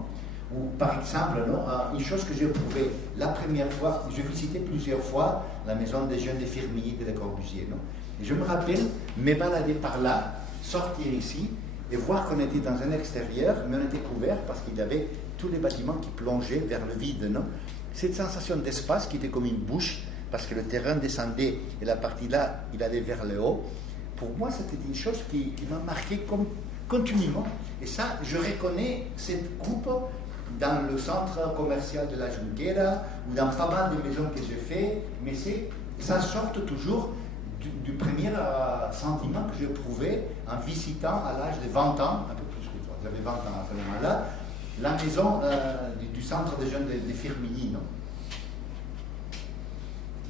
Ou par exemple, non, une chose que j'ai prouvée la première fois, j'ai visité plusieurs fois la maison des jeunes de Firminy de Le Corbusier, non? Et je me rappelle me balader par là, sortir ici et voir qu'on était dans un extérieur, mais on était couvert parce qu'il y avait tous les bâtiments qui plongeaient vers le vide, non? Cette sensation d'espace qui était comme une bouche, parce que le terrain descendait et la partie là, il allait vers le haut. Pour moi, c'était une chose qui m'a marqué continuellement. Et ça, je reconnais cette coupe dans le centre commercial de la Junquera ou dans pas mal de maisons que j'ai fait, mais ça sort toujours du premier sentiment que j'éprouvais en visitant à l'âge de 20 ans, un peu plus que toi, j'avais 20 ans à ce moment-là, la maison du centre des jeunes de Firminy, non?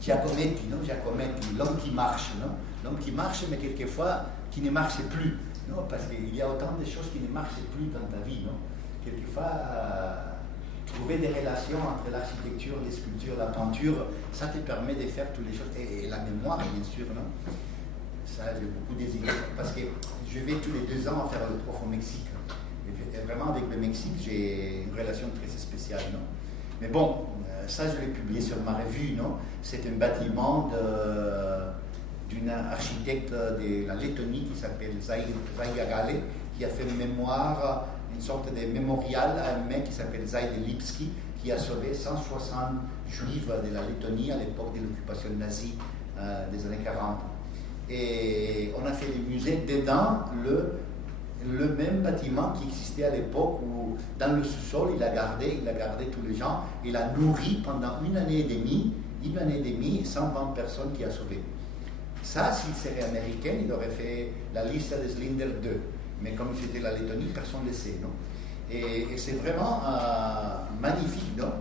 Giacometti, non? Giacometti, l'homme qui marche, non? L'homme qui marche, mais quelquefois qui ne marche plus, non? Parce qu'il y a autant de choses qui ne marchent plus dans ta vie, non? Quelquefois, trouver des relations entre l'architecture, les sculptures, la peinture, ça te permet de faire toutes les choses. Et la mémoire, bien sûr, non? Ça, j'ai beaucoup désiré. Parce que je vais tous les 2 ans faire le prof au Mexique. Et vraiment, avec le Mexique, j'ai une relation très spéciale, non? Mais bon, ça, je l'ai publié sur ma revue, non? C'est un bâtiment d'une architecte de la Lettonie qui s'appelle Zaiga Gale, qui a fait une mémoire, une sorte de mémorial à un mec qui s'appelle Zaid Lipski, qui a sauvé 160 juifs de la Lettonie à l'époque de l'occupation nazie des années 40. Et on a fait des musées dedans le même bâtiment qui existait à l'époque où, dans le sous-sol, il a gardé tous les gens, il a nourri pendant une année et demie 120 personnes qu'il a sauvées. Ça, s'il serait américain, il aurait fait la liste de Slinder 2. Mais comme c'était la Lettonie, personne ne le sait, non? Et c'est vraiment magnifique, non?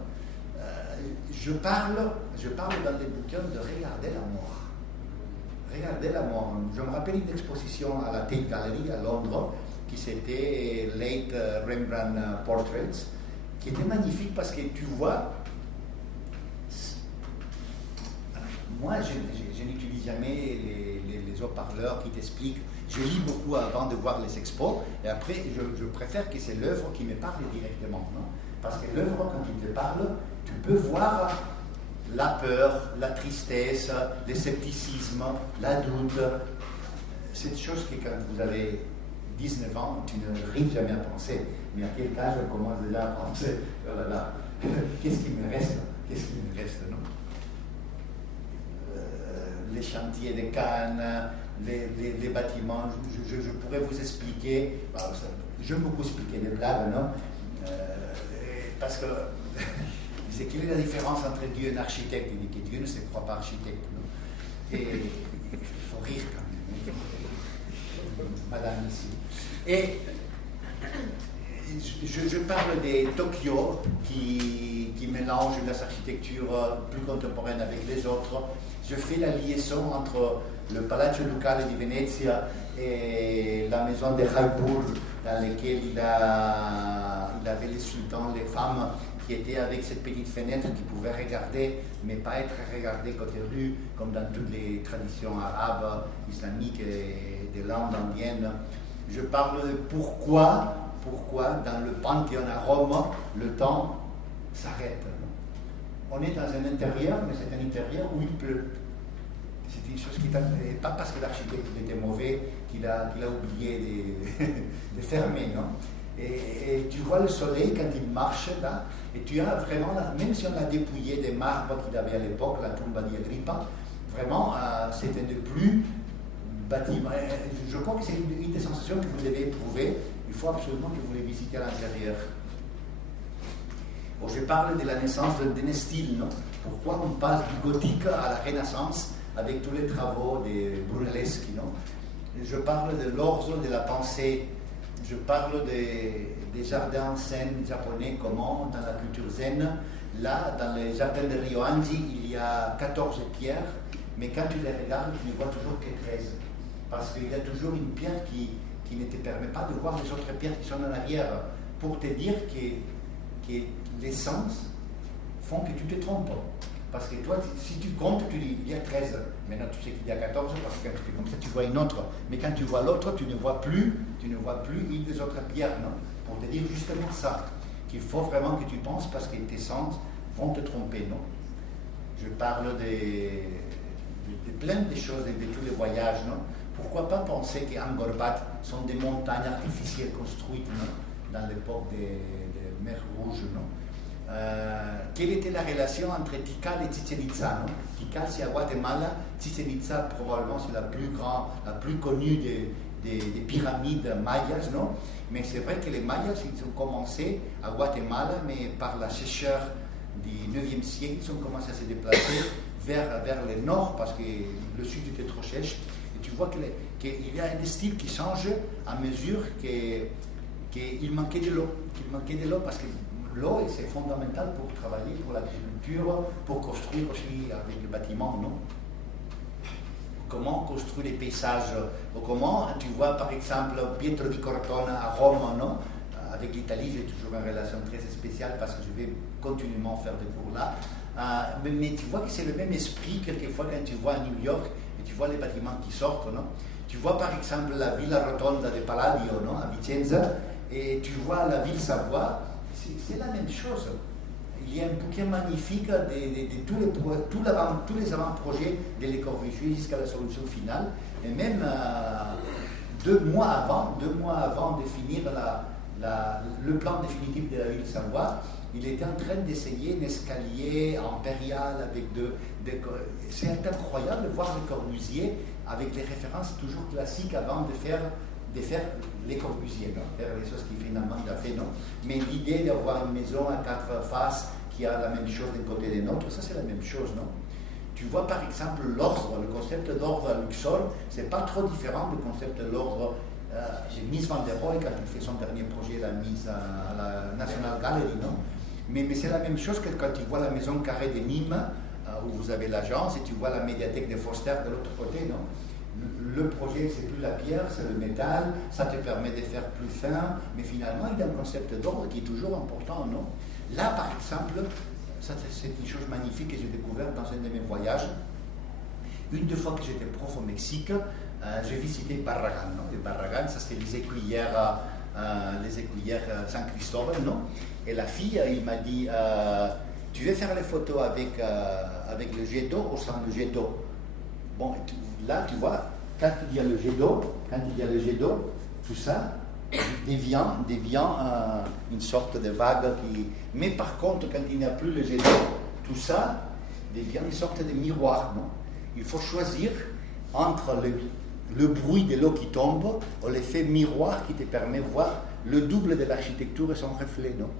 Je parle dans des bouquins de regarder la mort. Regarder la mort. Je me rappelle une exposition à la Tate Gallery à Londres, qui c'était Late Rembrandt Portraits, qui était magnifique parce que tu vois, moi je n'utilise jamais les haut-parleurs qui t'expliquent. Je lis beaucoup avant de voir les expos, et après je préfère que c'est l'œuvre qui me parle directement, non? Parce que l'œuvre, quand il te parle, tu peux voir la peur, la tristesse, le scepticisme, la doute. C'est une chose que quand vous avez 19 ans, tu n'arrives jamais à penser. Mais à quel âge on commence déjà à penser? Oh là là, qu'est-ce qui me reste? Qu'est-ce qui me reste, non? Les chantiers de Cannes, les bâtiments, je pourrais vous expliquer, j'aime beaucoup expliquer des blagues, non? Parce que c'est quelle est la différence entre Dieu et un architecte? Il dit que Dieu ne se croit pas architecte, non? Et il faut rire quand même, madame ici. Et je parle de Tokyo qui mélange l'architecture plus contemporaine avec les autres. Je fais la liaison entre le Palazzo Ducale di Venezia et la maison de Jaipur, dans laquelle il avait les sultans, les femmes qui étaient avec cette petite fenêtre qui pouvaient regarder, mais pas être regardées côté rue, comme dans toutes les traditions arabes, islamiques et des langues indiennes. Je parle de pourquoi dans le Panthéon à Rome, le temps s'arrête. On est dans un intérieur, mais c'est un intérieur où il pleut. C'est une chose qui n'est pas parce que l'architecte était mauvais qu'il a oublié de fermer, non? Et tu vois le soleil quand il marche là, et tu as vraiment, même si on a dépouillé des marbres qu'il avait à l'époque, la tombe di Agrippa, vraiment c'était de plus bâtiment. Je crois que c'est une des sensations que vous devez éprouver. Il faut absolument que vous les visitez à l'intérieur. Bon, je parle de la naissance d'un style, non? Pourquoi on passe du gothique à la Renaissance avec tous les travaux des Brunelleschi, non? Je parle de l'orzo de la pensée. Je parle des jardins zen japonais, comment dans la culture zen. Là, dans les jardins de Ryoanji, il y a 14 pierres, mais quand tu les regardes, tu ne vois toujours que 13. Parce qu'il y a toujours une pierre qui ne te permet pas de voir les autres pierres qui sont en arrière, pour te dire que les sens font que tu te trompes. Parce que toi, si tu comptes, tu dis il y a 13. Maintenant, tu sais qu'il y a 14 parce que quand tu fais comme ça, tu vois une autre. Mais quand tu vois l'autre, tu ne vois plus une des autres pierres, non? Pour te dire justement ça, qu'il faut vraiment que tu penses parce que tes sens vont te tromper, non? Je parle de plein de choses, de tous les voyages, non? Pourquoi pas penser qu'Angkor Wat sont des montagnes artificielles construites, non? Dans l'époque des mers rouges, non? Quelle était la relation entre Tikal et Chichen Itza, non? Tikal, c'est à Guatemala. Chichen Itza, probablement, c'est la plus connue des pyramides mayas, non? Mais c'est vrai que les mayas, ils ont commencé à Guatemala, mais par la sécheur du 9e siècle, ils ont commencé à se déplacer vers le nord parce que le sud était trop sèche. Et tu vois qu'il y a un style qui change à mesure qu'il manquait de l'eau. Parce que l'eau, c'est fondamental pour travailler, pour l'agriculture, pour construire aussi avec le bâtiment, non? Comment construire les paysages, ou comment, tu vois par exemple Pietro di Cortona à Rome, non? Avec l'Italie, j'ai toujours une relation très spéciale parce que je vais continuellement faire des cours là. Mais tu vois que c'est le même esprit quelquefois quand tu vois à New York et tu vois les bâtiments qui sortent, non? Tu vois par exemple la Villa Rotonda de Palladio, non? À Vicenza, et tu vois la ville Savoie, c'est la même chose. Il y a un bouquin magnifique de tous les avant-projets de Le Corbusier jusqu'à la solution finale. Et même 2 mois avant de finir le plan définitif de la ville de Savoie, il était en train d'essayer un escalier impérial avec c'est incroyable de voir Le Corbusier avec les références toujours classiques avant de faire les Corbusier, faire les choses qu'il finalement a fait, non? Mais l'idée d'avoir une maison à 4 faces qui a la même chose d'un côté et de l'autre, ça c'est la même chose, non? Tu vois par exemple l'ordre, le concept d'ordre à Luxor, c'est pas trop différent du concept de l'ordre chez Mies van der Rohe quand il fait son dernier projet, la mise à la National Gallery, non? Mais c'est la même chose que quand tu vois la maison carrée de Nîmes, où vous avez l'agence, et tu vois la médiathèque de Forster de l'autre côté, non? Le projet, c'est plus la pierre, c'est le métal, ça te permet de faire plus fin, mais finalement, il y a un concept d'ordre qui est toujours important, non? Là, par exemple, ça, c'est une chose magnifique que j'ai découverte dans un de mes voyages. Une des fois que j'étais prof au Mexique, j'ai visité Barragan, non? Et Barragan, ça, c'est les écuyères San Cristóbal, non? Et la fille, il m'a dit, tu veux faire les photos avec le jet d'eau ou sans le jet d'eau? Bon, là, tu vois, quand il y a le jet d'eau, tout ça devient une sorte de vague qui... Mais par contre, quand il n'y a plus le jet d'eau, tout ça devient une sorte de miroir, non? Il faut choisir entre le bruit de l'eau qui tombe ou l'effet miroir qui te permet de voir le double de l'architecture et son reflet, non?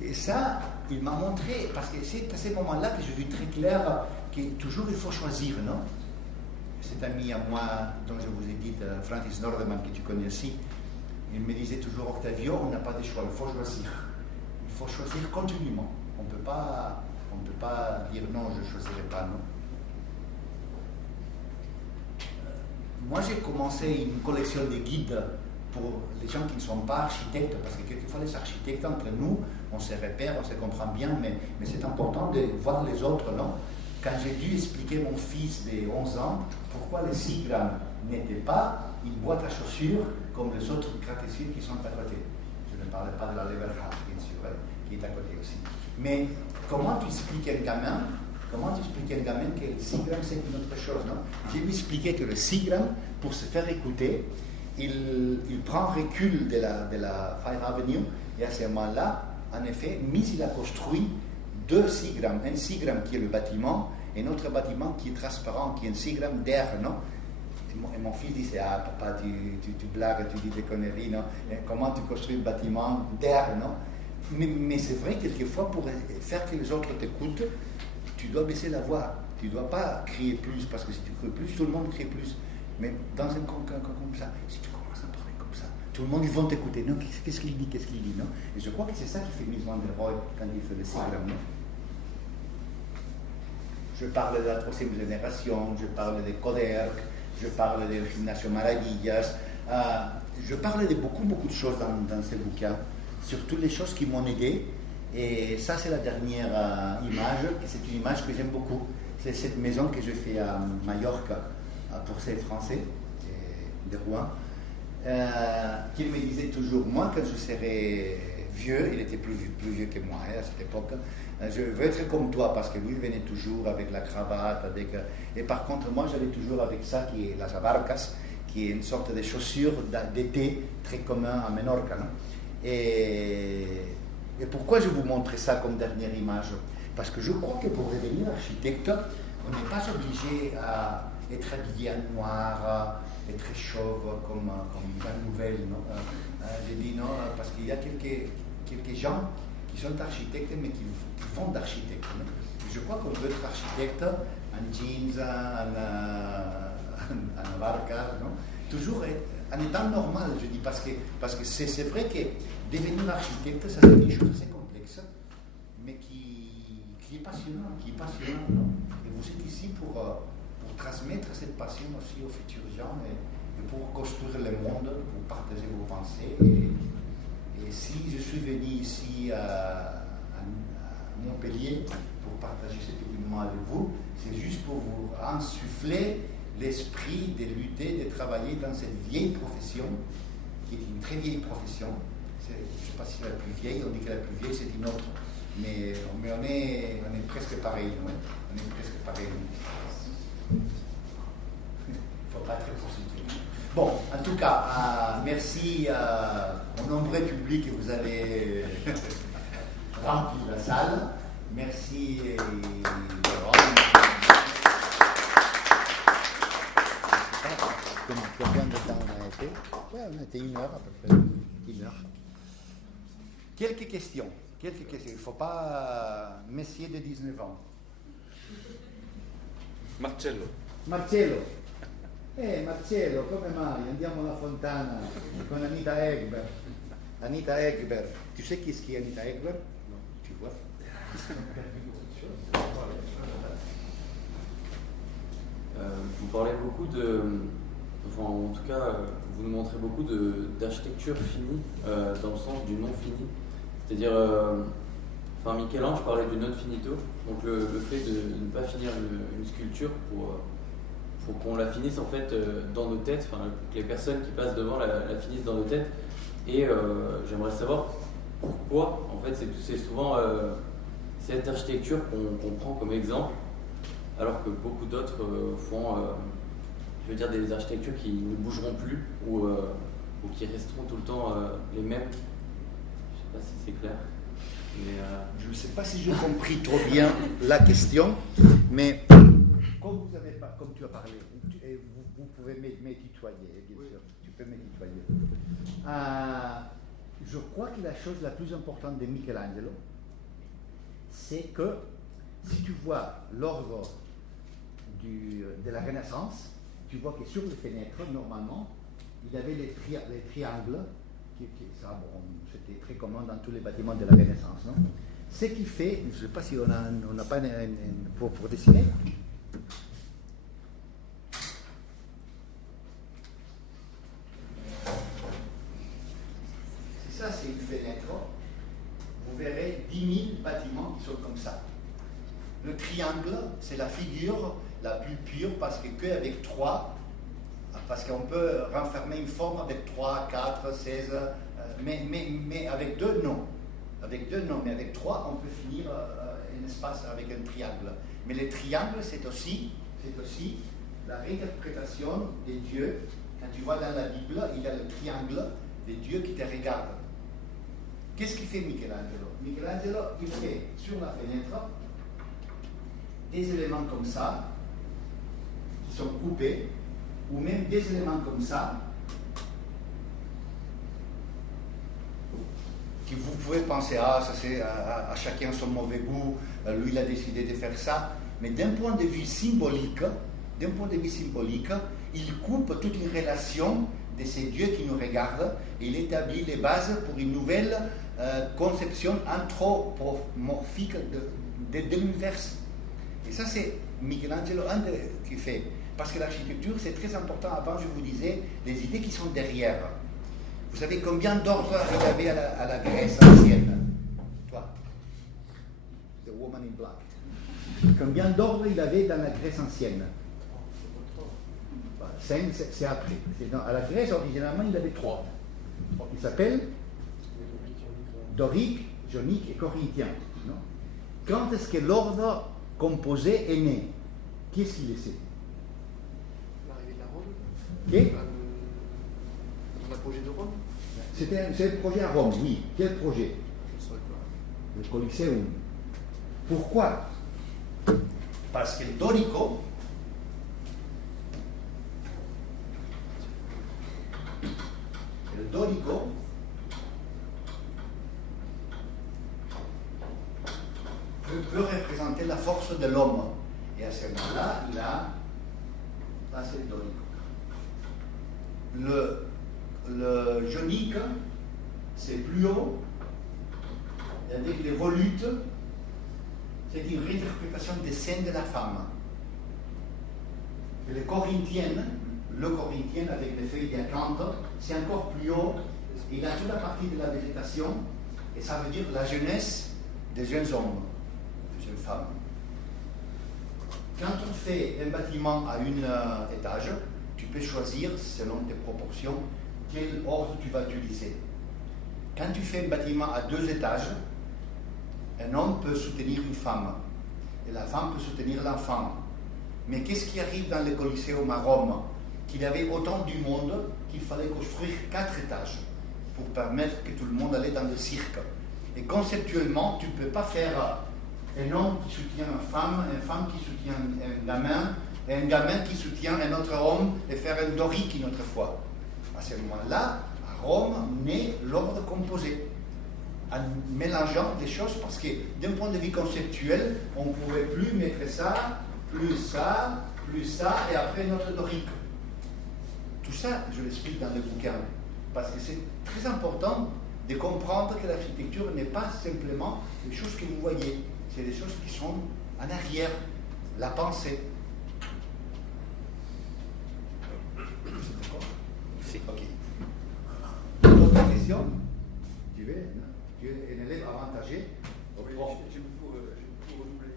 Et ça, il m'a montré, parce que c'est à ce moment-là que j'ai vu très clair que toujours il faut choisir, non? Cet ami à moi, dont je vous ai dit, Francis Nordeman, que tu connais aussi, il me disait toujours, Octavio, on n'a pas de choix, il faut choisir. Il faut choisir continuellement. On ne peut pas dire non, je ne choisirai pas, non. Moi, j'ai commencé une collection de guides pour les gens qui ne sont pas architectes, parce que quelquefois les architectes, entre nous, on se repère, on se comprend bien, mais c'est important de voir les autres, non? Quand j'ai dû expliquer à mon fils de 11 ans pourquoi les Seagram n'étaient pas une boîte à chaussures comme les autres gratte-ciels qui sont à côté. Je ne parlais pas de la Leverhulme, bien sûr, qui est à côté aussi. Mais comment tu expliques à un gamin que le Seagram c'est une autre chose, non? J'ai lui expliqué que le Seagram, pour se faire écouter, il prend recul de la Fifth Avenue, et à ce moment-là, en effet, il a construit 2 Seagram, un Seagram qui est le bâtiment et un autre bâtiment qui est transparent, qui est un Seagram d'air, non? Et mon fils disait, ah papa, tu blagues, tu dis des conneries, non? Et comment tu construis un bâtiment d'air, non? Mais c'est vrai, quelquefois, pour faire que les autres t'écoutent, tu dois baisser la voix. Tu ne dois pas crier plus, parce que si tu cries plus, tout le monde crie plus. Mais dans un cas comme ça, si tu commences à parler comme ça, tout le monde, ils vont t'écouter. Non, qu'est-ce qu'il dit, non? Et je crois que c'est ça qui fait Mies van der Rohe quand il fait le Seagram, non? Je parle de la 3e génération, je parle de Koderk, je parle de Gimnasio Maravillas, je parle de beaucoup de choses dans ce bouquin, sur toutes les choses qui m'ont aidé Et ça, c'est la dernière image, et c'est une image que j'aime beaucoup. C'est cette maison que j'ai fait à Majorque pour ces Français de Rouen, qui me disait toujours, moi, quand je serai vieux, il était plus vieux que moi à cette époque, je veux être comme toi, parce que lui, il venait toujours avec la cravate, et par contre, moi, j'allais toujours avec ça, qui est las abarcas, qui est une sorte de chaussure d'été très commun à Menorca. Non? Et pourquoi je vous montre ça comme dernière image? Parce que je crois que pour devenir architecte, on n'est pas obligé à être habillé en noir, être chauve comme la nouvelle. Non? Je dis non, parce qu'il y a quelques gens qui sont architectes, mais qui font d'architecte. Je crois qu'on peut être architecte en jeans, en barca, non? Toujours en étant normal, je dis, parce que c'est vrai que devenir architecte, ça c'est une chose assez complexe, mais qui est passionnant, non? Et vous êtes ici pour transmettre cette passion aussi aux futurs gens et pour construire le monde, pour partager vos pensées. Et si je suis venu ici à Montpellier pour partager cet événement avec vous, c'est juste pour vous insuffler l'esprit de lutter, de travailler dans cette vieille profession, qui est une très vieille profession. Je ne sais pas si c'est la plus vieille, on dit que la plus vieille c'est une autre, mais on est presque pareil, ouais? On est presque pareil. Il ne faut pas être positif. Bon, en tout cas, merci au nombreux public que vous avez rempli la salle. Merci, Combien de temps on a été? Oui, on a été 1 heure à peu près. 1 heure. Quelques questions. Il ne faut pas messier de 19 ans. Marcello. Marcello, come mai? Andiamo alla fontana con Anita Egbert. Anita Egbert. Tu sais qui est Anita Egbert? Non. Tu vois? Vous parlez beaucoup enfin en tout cas, vous nous montrez beaucoup d'architecture finie, dans le sens du non fini. C'est-à-dire, Michel-Ange parlait du non finito, donc le fait de ne pas finir une sculpture pour qu'on la finisse en fait dans nos têtes, que les personnes qui passent devant la finissent dans nos têtes. Et j'aimerais savoir pourquoi, en fait, c'est souvent cette architecture qu'on prend comme exemple, alors que beaucoup d'autres font, des architectures qui ne bougeront plus ou qui resteront tout le temps les mêmes. Je ne sais pas si c'est clair. Mais, je ne sais pas si j'ai compris trop bien la question, mais comme tu as parlé, vous pouvez me tutoyer, bien sûr, tu peux me tutoyer. Je crois que la chose la plus importante de Michelangelo, c'est que si tu vois l'ordre de la Renaissance, tu vois que sur les fenêtres, normalement, il y avait les triangles, c'était très commun dans tous les bâtiments de la Renaissance. Non? Ce qui fait, je ne sais pas si on n'a pas pour dessiner. Si ça c'est une fenêtre, vous verrez 10 000 bâtiments qui sont comme ça. Le triangle, c'est la figure la plus pure parce qu'avec 3, parce qu'on peut renfermer une forme avec 3, 4, 16, mais avec 2, non. Avec 2, non, mais avec 3, on peut finir un espace avec un triangle. Mais le triangle, c'est aussi la réinterprétation des dieux. Quand tu vois dans la Bible, il y a le triangle des dieux qui te regardent. Qu'est-ce qu'il fait Michelangelo? Michelangelo, il fait sur la fenêtre des éléments comme ça, qui sont coupés, ou même des éléments comme ça, que vous pouvez penser, ça c'est à chacun son mauvais goût, lui il a décidé de faire ça, mais d'un point de vue symbolique, il coupe toute une relation de ces dieux qui nous regardent, et il établit les bases pour une nouvelle conception anthropomorphique de l'univers. Et ça, c'est Michelangelo qui fait. Parce que l'architecture, c'est très important. Avant, je vous disais, les idées qui sont derrière. Vous savez combien d'ordres il y avait à la Grèce ancienne? Toi, The Woman in Black. Combien d'ordres il avait dans la Grèce ancienne? 5, c'est après. À la Grèce, originalement, il avait 3. Il s'appelle dorique, jonique et corinthien. Non? Quand est-ce que l'ordre composé est né? Qui est-ce qui le sait? L'arrivée de la Rome. Qui? Le projet de Rome. C'est le projet à Rome, oui. Quel projet? Je ne saurais pas. Le Colosseum. Pourquoi? Parce que le dorico, peut représenter la force de l'homme. Et à ce moment-là, là c'est le dorico. Le jonique, c'est plus haut, et avec les volutes, c'est une réinterprétation des scènes de la femme. Et le corinthien avec les feuilles d'acanthe, c'est encore plus haut. Il a toute la partie de la végétation, et ça veut dire la jeunesse des jeunes hommes, des jeunes femmes. Quand on fait un bâtiment à un étage, tu peux choisir, selon tes proportions, quel ordre tu vas utiliser. Quand tu fais un bâtiment à 2 étages, un homme peut soutenir une femme, et la femme peut soutenir l'enfant. Mais qu'est-ce qui arrive dans le Colosseum à Rome? Qu'il y avait autant du monde qu'il fallait construire 4 étages pour permettre que tout le monde allait dans le cirque. Et conceptuellement, tu ne peux pas faire un homme qui soutient une femme qui soutient un gamin, et un gamin qui soutient un autre homme, et faire un dorique une autre fois. À ce moment-là, à Rome, naît l'ordre composé, en mélangeant des choses, parce que d'un point de vue conceptuel, on ne pouvait plus mettre ça, et après notre dorique. Tout ça, je l'explique dans le bouquin, parce que c'est très important de comprendre que l'architecture n'est pas simplement les choses que vous voyez, c'est des choses qui sont en arrière, la pensée. C'est d'accord? Si. Ok. D'autres questions? Tu es un élève avantagé? Oui, j'ai beaucoup redoublé.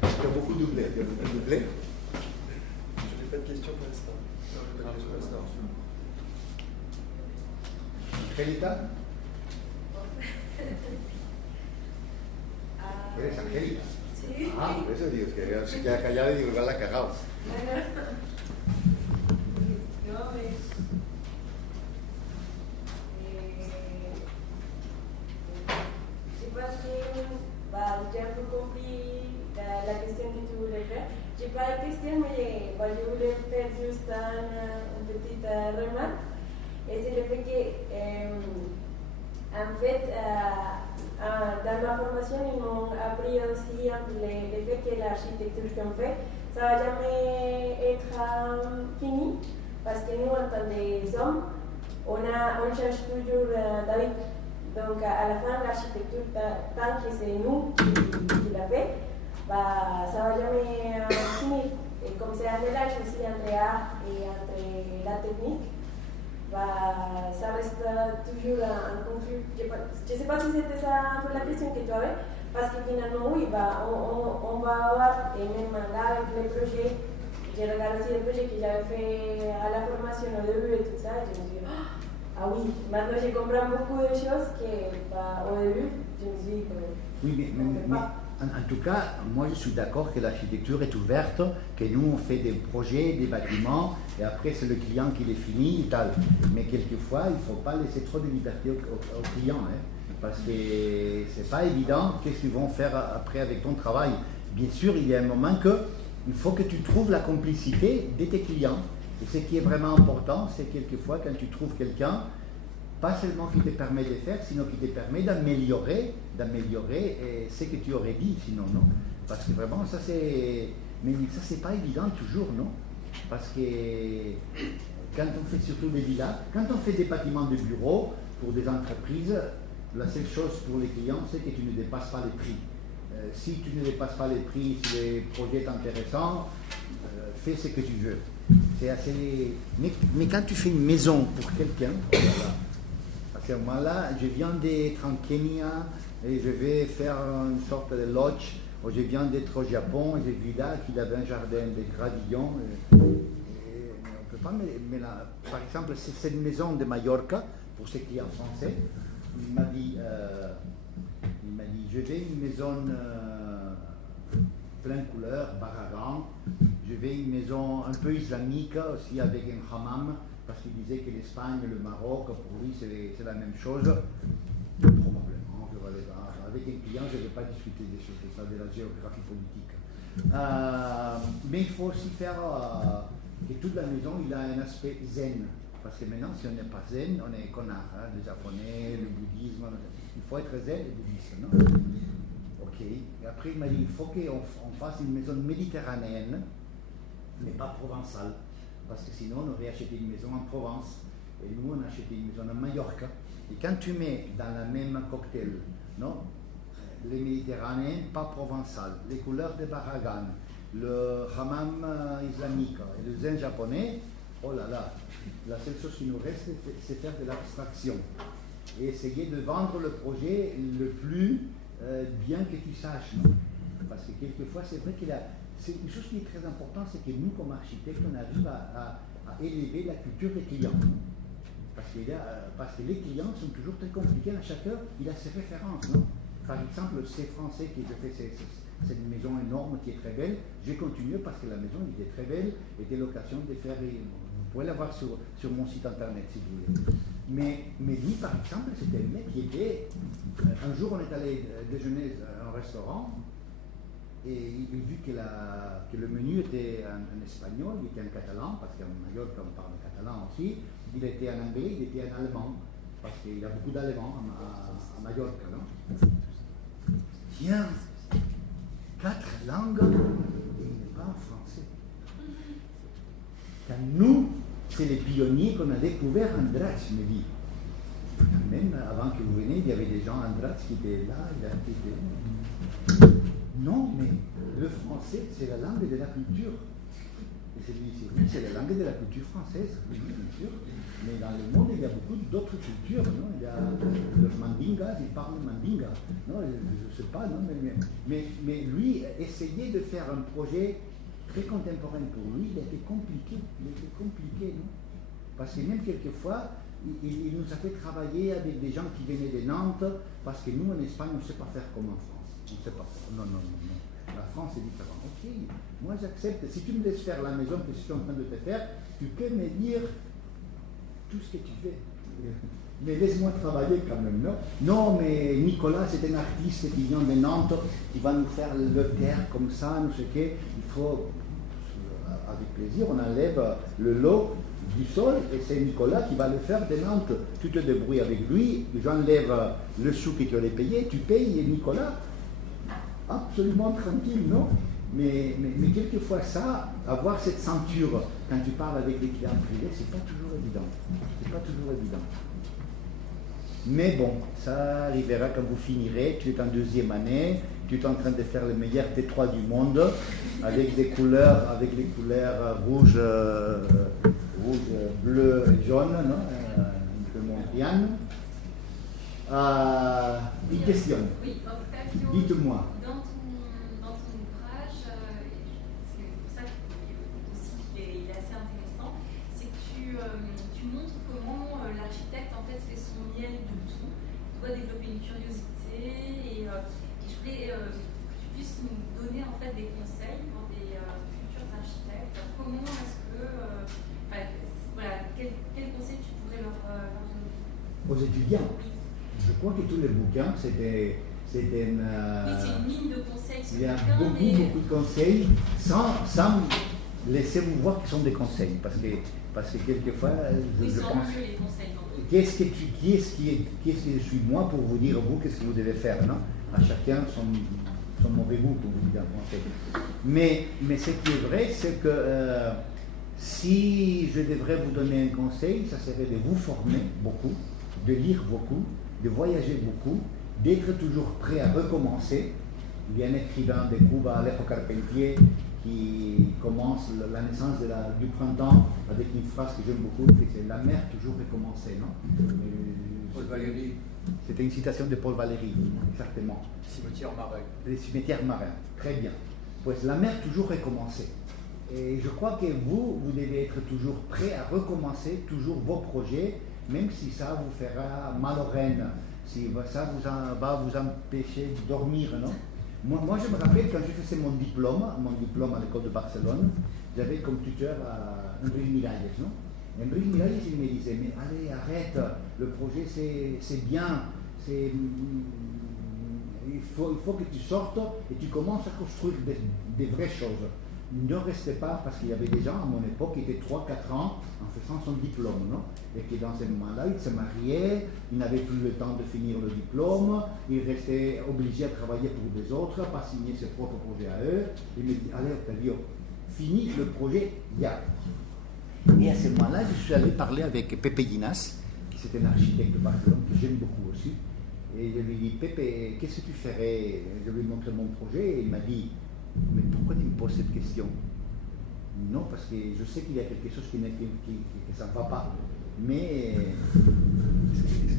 Tu as beaucoup doublé. Je n'ai pas de questions pour l'instant. Angelita? ¿Eres Angélica? Sí. Ah, por eso digo, que se queda callada y digo, igual la ha cagado. No, je pense que j'ai un peu compris la question que tu voulais faire. Je n'ai pas de question, mais je voulais faire juste une petite remarque. Et c'est le fait que, en fait, dans ma formation, ils m'ont appris aussi le fait que l'architecture qu'on fait, ça ne va jamais être fini, parce que nous, en tant que hommes, on cherche toujours d'avis. Donc, à la fin, l'architecture, tant que c'est nous qui la fait, ça ne va jamais finir. Et comme c'est un mélange aussi entre art et entre la technique, ça reste toujours un conflit. Je ne sais pas si c'était ça un peu la question que tu avais, parce que finalement, oui, on va avoir, et même là, avec les projets, je regarde aussi les projets que j'avais fait à la formation au début et tout ça, je me dis, ah oui, maintenant je comprends beaucoup de choses qu'au début, je me suis dit, oui, mais en tout cas, moi je suis d'accord que l'architecture est ouverte, que nous on fait des projets, des bâtiments, et après c'est le client qui les finit et tal. Mais quelquefois, il ne faut pas laisser trop de liberté aux clients, hein, parce que c'est pas évident qu'est-ce qu'ils vont faire après avec ton travail. Bien sûr, il y a un moment il faut que tu trouves la complicité de tes clients. Et ce qui est vraiment important, c'est quelquefois quand tu trouves quelqu'un, pas seulement qui te permet de faire, sinon qui te permet d'améliorer ce que tu aurais dit sinon, non? Parce que vraiment, ça c'est pas évident toujours, non? Parce que quand on fait surtout des villas, quand on fait des bâtiments de bureaux pour des entreprises, la seule chose pour les clients, c'est que tu ne dépasses pas les prix. Si tu ne dépasses pas les prix, si les projets sont intéressants, fais ce que tu veux. C'est assez... Mais quand tu fais une maison pour quelqu'un, voilà. À ce moment-là, je viens d'être en Kenya et je vais faire une sorte de lodge Je viens d'être au Japon, j'ai vu là qu'il avait un jardin de gravillons. On peut pas, mais là, par exemple, c'est cette maison de Mallorca, pour ses clients français, il m'a dit, je vais une maison plein de couleurs, Barragan, je vais une maison un peu islamique aussi avec un hammam, parce qu'il disait que l'Espagne, le Maroc, pour lui c'est la même chose. Probablement, avec un client, je ne vais pas discuter des choses de ça, de la géographie politique. Mais il faut aussi faire que toute la maison, il a un aspect zen. Parce que maintenant, si on n'est pas zen, on est connard. Hein, les japonais, le bouddhisme, il faut être zen et bouddhiste, non? Ok. Et après, il m'a dit, il faut qu'on fasse une maison méditerranéenne, mais pas provençale. Parce que sinon, on aurait acheté une maison en Provence. Et nous, on a acheté une maison à Mallorca. Et quand tu mets dans la même cocktail, non, les méditerranéens, pas provençal, les couleurs de Barragan, le hammam islamique et le zen japonais, oh là là, la seule chose qui nous reste, c'est faire de l'abstraction. Et essayer de vendre le projet le plus bien que tu saches. Non? Parce que quelquefois, c'est vrai qu'il y a... C'est une chose qui est très importante, c'est que nous, comme architectes, on arrive à élever la culture des clients. Parce que les clients sont toujours très compliqués, à chacun, il a ses références. Non? Par exemple, c'est français qui fait cette maison énorme qui est très belle. J'ai continué parce que la maison était très belle, était l'occasion de faire... Vous pouvez la voir sur mon site internet si vous voulez. Mais lui, par exemple, c'était un mec qui était... Un jour, on est allé déjeuner à un restaurant et il a vu que le menu était en espagnol, il était en catalan, parce qu'en Mallorca, on parle catalan aussi. Il était en anglais, il était en allemand, parce qu'il y a beaucoup d'Allemands à Mallorca, non? Tiens, 4 langues, et il n'est pas en français. Quand nous, c'est les pionniers qu'on a découvert Andratx, me dit. Même avant que vous veniez, il y avait des gens Andratx qui étaient là, qui étaient... Non, mais le français, c'est la langue de la culture. Et celui ici, oui, c'est la langue de la culture française, oui, bien sûr. Mais dans le monde, il y a beaucoup d'autres cultures. Non? Il y a le mandinga, il parle mandinga. Non, je ne sais pas, non, mais lui, essayer de faire un projet très contemporain pour lui, il était compliqué. Non? Parce que même quelquefois, il nous a fait travailler avec des gens qui venaient de Nantes, parce que nous, en Espagne, on ne sait pas faire comme en France. On ne sait pas faire. Non. La France est différente. Ok, moi j'accepte. Si tu me laisses faire la maison que je suis en train de te faire, tu peux me dire tout ce que tu fais. Mais laisse-moi travailler quand même, non? Non, mais Nicolas, c'est un artiste qui vient de Nantes, qui va nous faire le terre comme ça, nous sais quoi. Il faut, avec plaisir, on enlève le lot du sol et c'est Nicolas qui va le faire de Nantes. Tu te débrouilles avec lui, j'enlève le sou que tu allais payer, tu payes et Nicolas, absolument tranquille, non? Mais quelquefois ça, avoir cette ceinture quand tu parles avec des clients privés, c'est pas toujours évident. C'est pas toujours évident. Mais bon, ça arrivera quand vous finirez, tu es en 2e année, tu es en train de faire le meilleur T3 du monde, avec des couleurs, avec les couleurs rouge, bleu et jaune, non? Un peu montriane. Une question. Oui, Octavio, dites-moi. Dans ton ouvrage, c'est pour ça aussi qu'il est assez intéressant, c'est que tu montres comment l'architecte en fait fait son miel de tout, doit développer une curiosité et je voulais que tu puisses nous donner en fait des conseils pour des futurs architectes. Comment est-ce que, voilà, quel conseil tu pourrais leur donner aux étudiants? Je crois que tous les bouquins, c'est une mine de conseils. Il y a beaucoup de conseils, sans laisser vous voir qu'ils sont des conseils, parce que quelquefois, je pense. Qui est-ce que je suis moi pour vous dire vous qu'est-ce que vous devez faire, non? À chacun son mauvais goût pour vous dire un conseil. Mais ce qui est vrai, c'est que si je devrais vous donner un conseil, ça serait de vous former beaucoup, de lire beaucoup, de voyager beaucoup, d'être toujours prêt à recommencer. Il y a un écrivain de Cuba, Alejo Carpentier, qui commence la naissance du printemps avec une phrase que j'aime beaucoup, c'est la mer toujours recommencer, non? Paul Valéry. C'était une citation de Paul Valéry, exactement. Cimetière marin. Les cimetières marins, très bien. Pues la mer toujours recommencer. Et je crois que vous devez être toujours prêt à recommencer toujours vos projets, même si ça vous fera mal aux rênes, si ça va vous empêcher de dormir, non? Moi, je me rappelle quand je faisais mon diplôme à l'école de Barcelone, j'avais comme tuteur Enrique Miralles, non? Enrique Miralles, il me disait, mais allez, arrête, le projet c'est bien, il faut que tu sortes et tu commences à construire des vraies choses. Ne restez pas, parce qu'il y avait des gens à mon époque qui étaient 3-4 ans en faisant son diplôme, non? Et qui dans ce moment-là, ils se mariaient, ils n'avaient plus le temps de finir le diplôme, ils restaient obligés à travailler pour des autres, pas signer ses propres projets à eux. Ils me disaient, allez Octavio, finis le projet, ya. Et à ce moment-là, je suis allé parler avec Pepe Ginas, qui était un architecte de Barcelone, que j'aime beaucoup aussi. Et je lui ai dit, Pepe, qu'est-ce que tu ferais? Je lui ai montré mon projet et il m'a dit, mais pourquoi tu me poses cette question? Non, parce que je sais qu'il y a quelque chose que ça ne va pas. Mais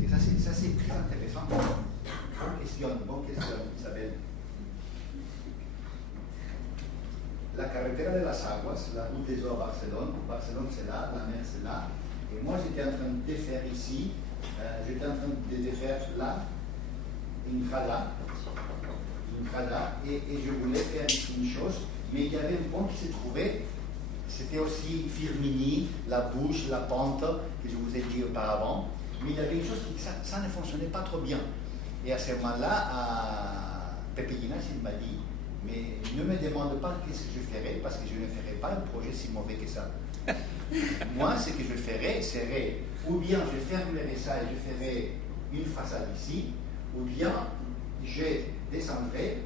ça c'est très intéressant. Bonne question, Isabelle. La carretera de las Aguas, la route des eaux à Barcelone. Barcelone c'est là, la mer c'est là. Et moi j'étais en train de défaire ici, j'étais en train de défaire là, une rada, et je voulais faire une chose, mais il y avait un pont qui s'est trouvé, c'était aussi Firmini, la bouche, la pente, que je vous ai dit auparavant, mais il y avait une chose qui ça ne fonctionnait pas trop bien. Et à ce moment-là, Pepe Ginas, il m'a dit, mais ne me demande pas qu'est-ce que je ferai, parce que je ne ferai pas un projet si mauvais que ça. Moi, ce que je ferai serait, ou bien je fermerai ça et je ferai une façade ici, ou bien je descendrai,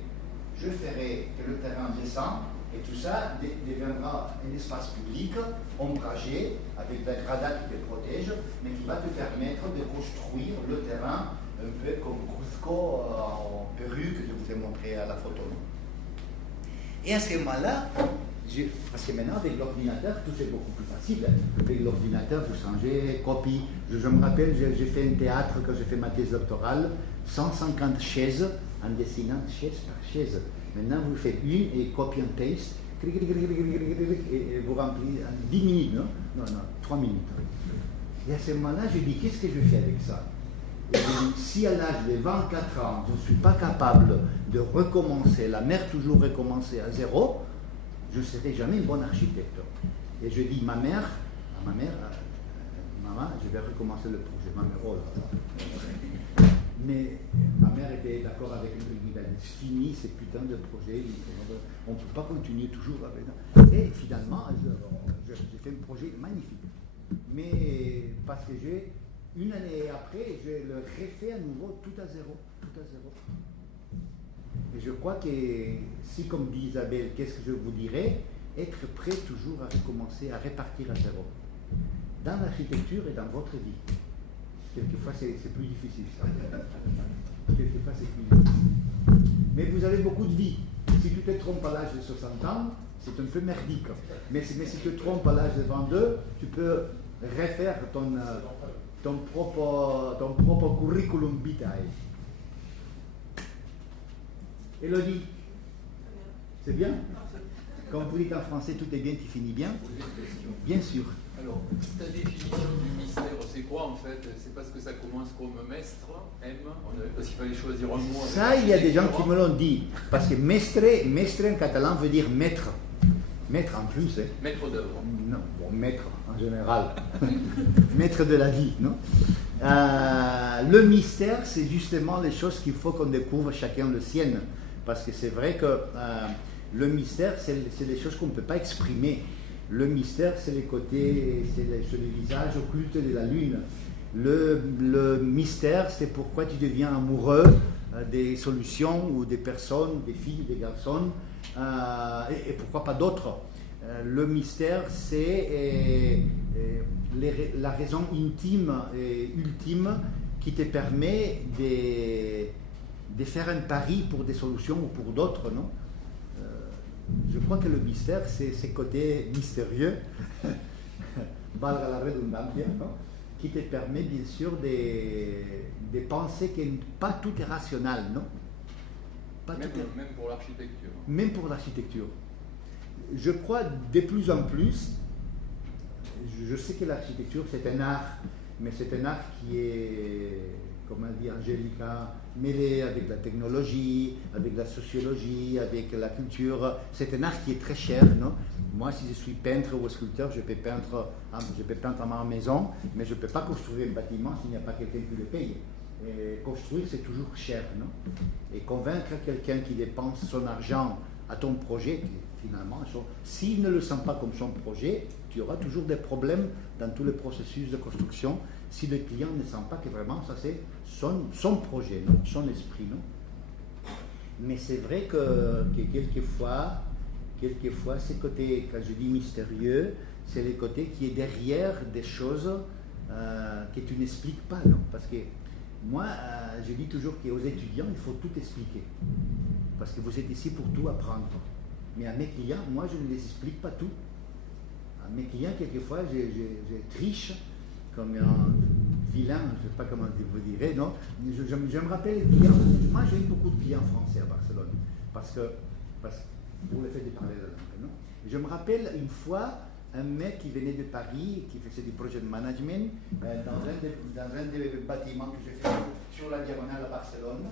je ferai que le terrain descend, et tout ça deviendra un espace public, ombragé, avec des gradats qui te protègent, mais qui va te permettre de construire le terrain un peu comme Cusco en Pérou, que je vous ai montré à la photo. Et à ce moment-là, parce que maintenant, avec l'ordinateur, tout c'est beaucoup plus facile. Avec l'ordinateur, vous changez, copie. Je me rappelle, j'ai fait un théâtre quand j'ai fait ma thèse doctorale, 150 chaises, en dessinant chaise par chaise. Maintenant, vous faites une et copy and paste, et vous remplissez en 10 minutes, non? Non, 3 minutes. Et à ce moment-là, je dis, qu'est-ce que je fais avec ça? Et je dis, si à l'âge de 24 ans, je ne suis pas capable de recommencer, la mer toujours recommencer à zéro, je ne serai jamais un bon architecte. Et je dis, maman, je vais recommencer le projet. Ma mère, oh là là. Mais ma mère était d'accord avec lui, elle dit, fini ces putains de projets, on ne peut pas continuer toujours avec ça. Et finalement, j'ai fait un projet magnifique. Mais parce que une année après, je le refais à nouveau tout à zéro. Et je crois que si, comme dit Isabelle, qu'est-ce que je vous dirais, être prêt toujours à recommencer, à repartir à zéro. Dans l'architecture et dans votre vie. Quelquefois, c'est plus difficile, ça. Quelquefois, c'est plus difficile. Mais vous avez beaucoup de vie. Si tu te trompes à l'âge de 60 ans, c'est un peu merdique. Mais si tu te trompes à l'âge de 22, tu peux refaire ton propre curriculum vitae. Elodie, c'est bien? Comme vous dites en français, tout est bien qui finit bien? Bien sûr. Alors, ta définition du mystère, c'est quoi en fait? C'est parce que ça commence comme mestre, M, parce qu'il fallait choisir un mot. Ça, il y a des gens qui me l'ont dit. Parce que mestre en catalan veut dire maître. Maître en plus. Hein. Maître d'œuvre. Non, bon, maître en général. Maître de la vie, non? Le mystère, c'est justement les choses qu'il faut qu'on découvre chacun le sien. Parce que c'est vrai que le mystère, c'est les choses qu'on ne peut pas exprimer. Le mystère, c'est les côtés, c'est le visage occulte de la lune. Le mystère, c'est pourquoi tu deviens amoureux des solutions ou des personnes, des filles, des garçons, et pourquoi pas d'autres. Le mystère, c'est la raison intime et ultime qui te permet de faire un pari pour des solutions ou pour d'autres, non? Je crois que le mystère, c'est ce côté mystérieux, valga la redundancia, non? Qui te permet bien sûr de penser que pas tout est rationnel, non? Pas Même, tout est... même pour l'architecture. Même pour l'architecture. Je crois de plus en plus, je sais que l'architecture c'est un art, mais c'est un art qui est, comment dire, Angélica, mêlé avec la technologie, avec la sociologie, avec la culture. C'est un art qui est très cher, non? Moi, si je suis peintre ou sculpteur, je peux peindre à ma maison, mais je ne peux pas construire un bâtiment s'il n'y a pas quelqu'un qui le paye. Et construire, c'est toujours cher, non? Et convaincre quelqu'un qui dépense son argent à ton projet, finalement, s'il ne le sent pas comme son projet, tu auras toujours des problèmes dans tout le processus de construction si le client ne sent pas que vraiment ça c'est son projet, non? Son esprit, non? Mais c'est vrai que quelquefois, ces côtés, quand je dis mystérieux, c'est les côtés qui est derrière des choses que tu n'expliques pas, non? Parce que moi, je dis toujours qu'aux étudiants, il faut tout expliquer. Parce que vous êtes ici pour tout apprendre. Mais à mes clients, moi, je ne les explique pas tout. À mes clients, quelquefois, je triche comme un vilain, je ne sais pas comment vous direz, non? Je me rappelle les clients. Moi, j'ai eu beaucoup de clients français à Barcelone. Parce que pour le fait de parler la langue, non? Je me rappelle une fois, un mec qui venait de Paris, qui faisait du projet de management, dans un des bâtiments que j'ai fait sur la diagonale à Barcelone.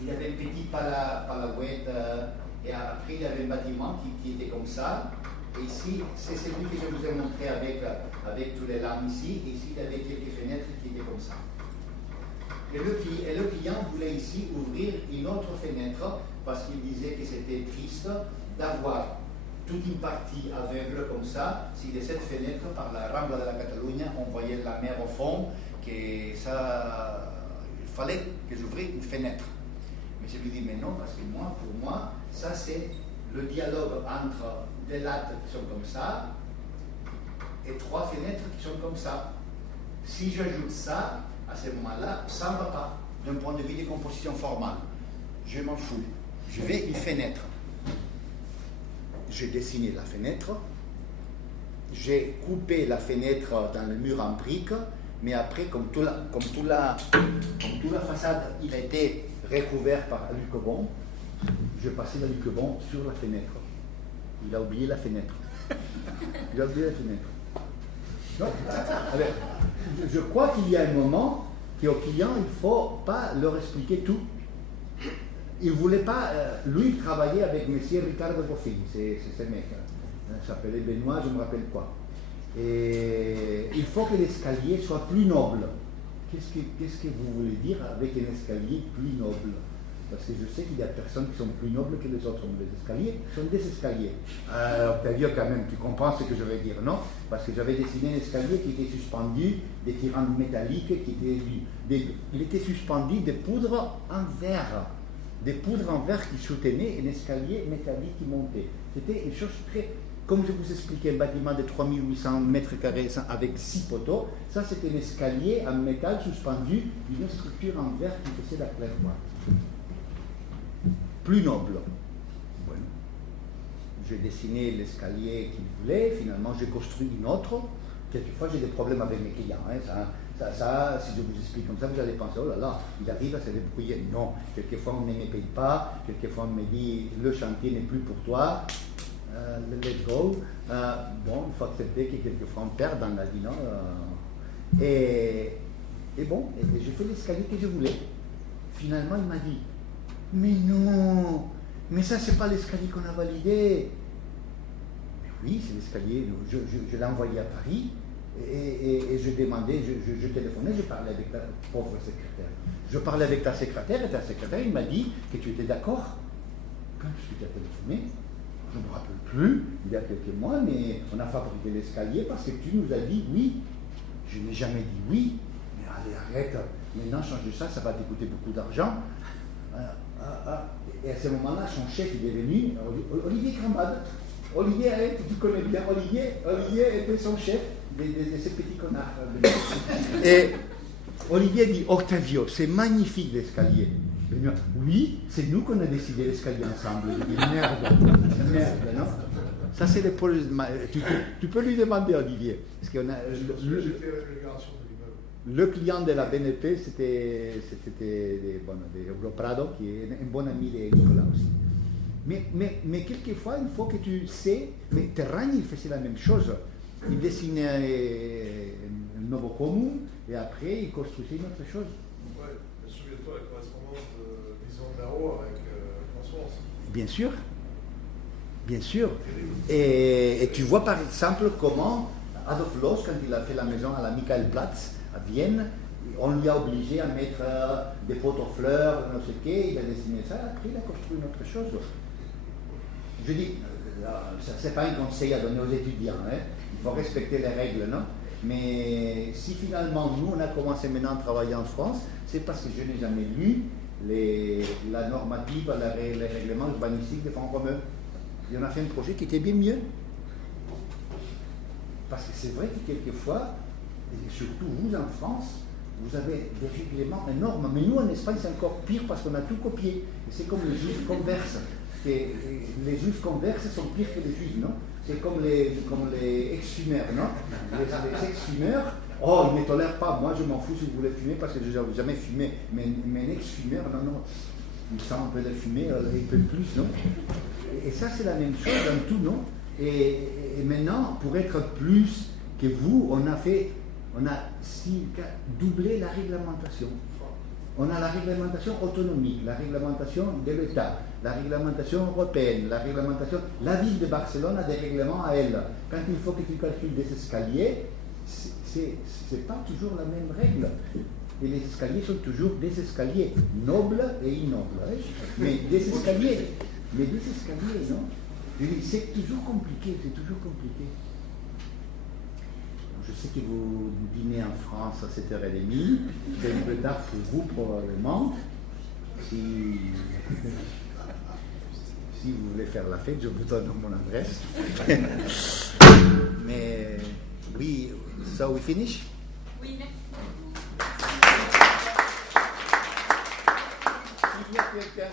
Il y avait un petit palauette, et après il y avait un bâtiment qui était comme ça. Et ici, c'est celui que je vous ai montré avec tous les lampes ici. Et ici, il y avait quelques fenêtres qui étaient comme ça. Et le client voulait ici ouvrir une autre fenêtre parce qu'il disait que c'était triste d'avoir toute une partie aveugle comme ça, si de cette fenêtre, par la Rambla de la Catalunya, on voyait la mer au fond, que ça, il fallait que j'ouvrais une fenêtre. Mais je lui dis, mais non, parce que pour moi, ça c'est le dialogue entre des lattes qui sont comme ça et 3 fenêtres qui sont comme ça. Si j'ajoute ça, à ce moment-là, ça ne va pas, d'un point de vue de composition formale. Je m'en fous. Je vais une fenêtre. J'ai dessiné la fenêtre, j'ai coupé la fenêtre dans le mur en briques, mais après, comme toute la façade, il a été recouvert par un luquebon, je passais le luquebon sur la fenêtre. Il a oublié la fenêtre. Non. Alors, je crois qu'il y a un moment qu'au client, il ne faut pas leur expliquer tout. Il ne voulait pas, lui, travailler avec M. Ricardo Bofill, c'est ce mec. Il s'appelait Benoît, je me rappelle quoi. Et il faut que l'escalier soit plus noble. Qu'est-ce que vous voulez dire avec un escalier plus noble? Parce que je sais qu'il y a des personnes qui sont plus nobles que les autres. Les escaliers sont des escaliers. Octavio, quand même, tu comprends ce que je veux dire, non? Parce que j'avais dessiné un escalier qui était suspendu des tirantes métalliques, il était suspendu de poudre en verre. Des poudres en verre qui soutenaient un escalier métallique qui montait. C'était une chose très... Comme je vous expliquais, un bâtiment de 3800 mètres carrés avec 6 poteaux, ça c'était un escalier en métal suspendu d'une structure en verre qui faisait la claire-voie. Plus noble. Bueno. J'ai dessiné l'escalier qu'il voulait, finalement j'ai construit une autre. Quelquefois j'ai des problèmes avec mes clients. Ça, si je vous explique comme ça, vous allez penser, oh là là, il arrive à se débrouiller. Non, quelquefois on ne me paye pas, quelquefois on me dit, le chantier n'est plus pour toi, let's go. Bon, il faut accepter que quelquefois on perd dans la vie, non? Et bon, j'ai fait l'escalier que je voulais. Finalement, il m'a dit, mais non, mais ça, c'est pas l'escalier qu'on a validé. Mais oui, c'est l'escalier, je l'ai envoyé à Paris. Et je demandais, je téléphonais, je parlais avec ta pauvre secrétaire. Je parlais avec ta secrétaire et ta secrétaire, il m'a dit que tu étais d'accord. Quand je t'ai téléphoné, je ne me rappelle plus, il y a quelques mois, mais on a fabriqué l'escalier parce que tu nous as dit oui. Je n'ai jamais dit oui. Mais allez, arrête. Maintenant, changer ça, ça va te coûter beaucoup d'argent. Et à ce moment-là, son chef il est venu, Olivier Crambade. Olivier, tu connais bien Olivier était son chef de ces petits connards. Et Olivier dit, Octavio, c'est magnifique l'escalier, Oui, c'est nous qu'on a décidé l'escalier ensemble. Je dis merde, non? Ça, c'est les problèmes. Tu peux lui demander, Olivier. Parce qu'on a le client de la BNP, c'était des Europrado, qui est un bon ami de Nicolas aussi. Mais quelquefois, il faut que tu sais, mais Terragni, il faisait la même chose. Il dessinait un nouveau commun et après, il construisait une autre chose. Ouais, souviens-toi la correspondance de Bison Darro avec François. Bien sûr. Bien sûr. Et tu vois par exemple comment Adolf Loos, quand il a fait la maison à la Michaelplatz à Vienne, on lui a obligé à mettre des pots aux fleurs, non sais quoi, il a dessiné ça, après il a construit une autre chose. Je dis, ce n'est pas un conseil à donner aux étudiants, hein. Il faut respecter les règles, non? Mais si finalement nous on a commencé maintenant à travailler en France, c'est parce que je n'ai jamais lu la normative, les règlements urbanistiques de Franck Romeu. Et on a fait un projet qui était bien mieux. Parce que c'est vrai que quelquefois, et surtout vous en France, vous avez des règlements énormes. Mais nous en Espagne c'est encore pire parce qu'on a tout copié. Et c'est comme les juifs converses. Les juifs converses sont pires que les juifs, non? C'est comme les ex-fumeurs, non? Les ex-fumeurs, oh, ils ne tolèrent pas. Moi je m'en fous si vous voulez fumer parce que je n'ai jamais fumé. Mais un ex-fumeur, non. Il sent un peu de fumée, il peut plus, non? Et ça, c'est la même chose dans tout, non? Et maintenant, pour être plus que vous, on a doublé la réglementation. On a la réglementation autonomique, la réglementation de l'État, la réglementation européenne, la ville de Barcelone a des règlements à elle. Quand il faut que tu calcules des escaliers, c'est pas toujours la même règle. Et les escaliers sont toujours des escaliers, nobles et innobles. Hein? Mais des escaliers, non? C'est toujours compliqué, Je sais que vous dînez en France à 7h30, c'est un peu tard pour vous probablement. Si vous voulez faire la fête, je vous donne mon adresse. Mais oui, so we finish? Oui, merci. Il y a quelqu'un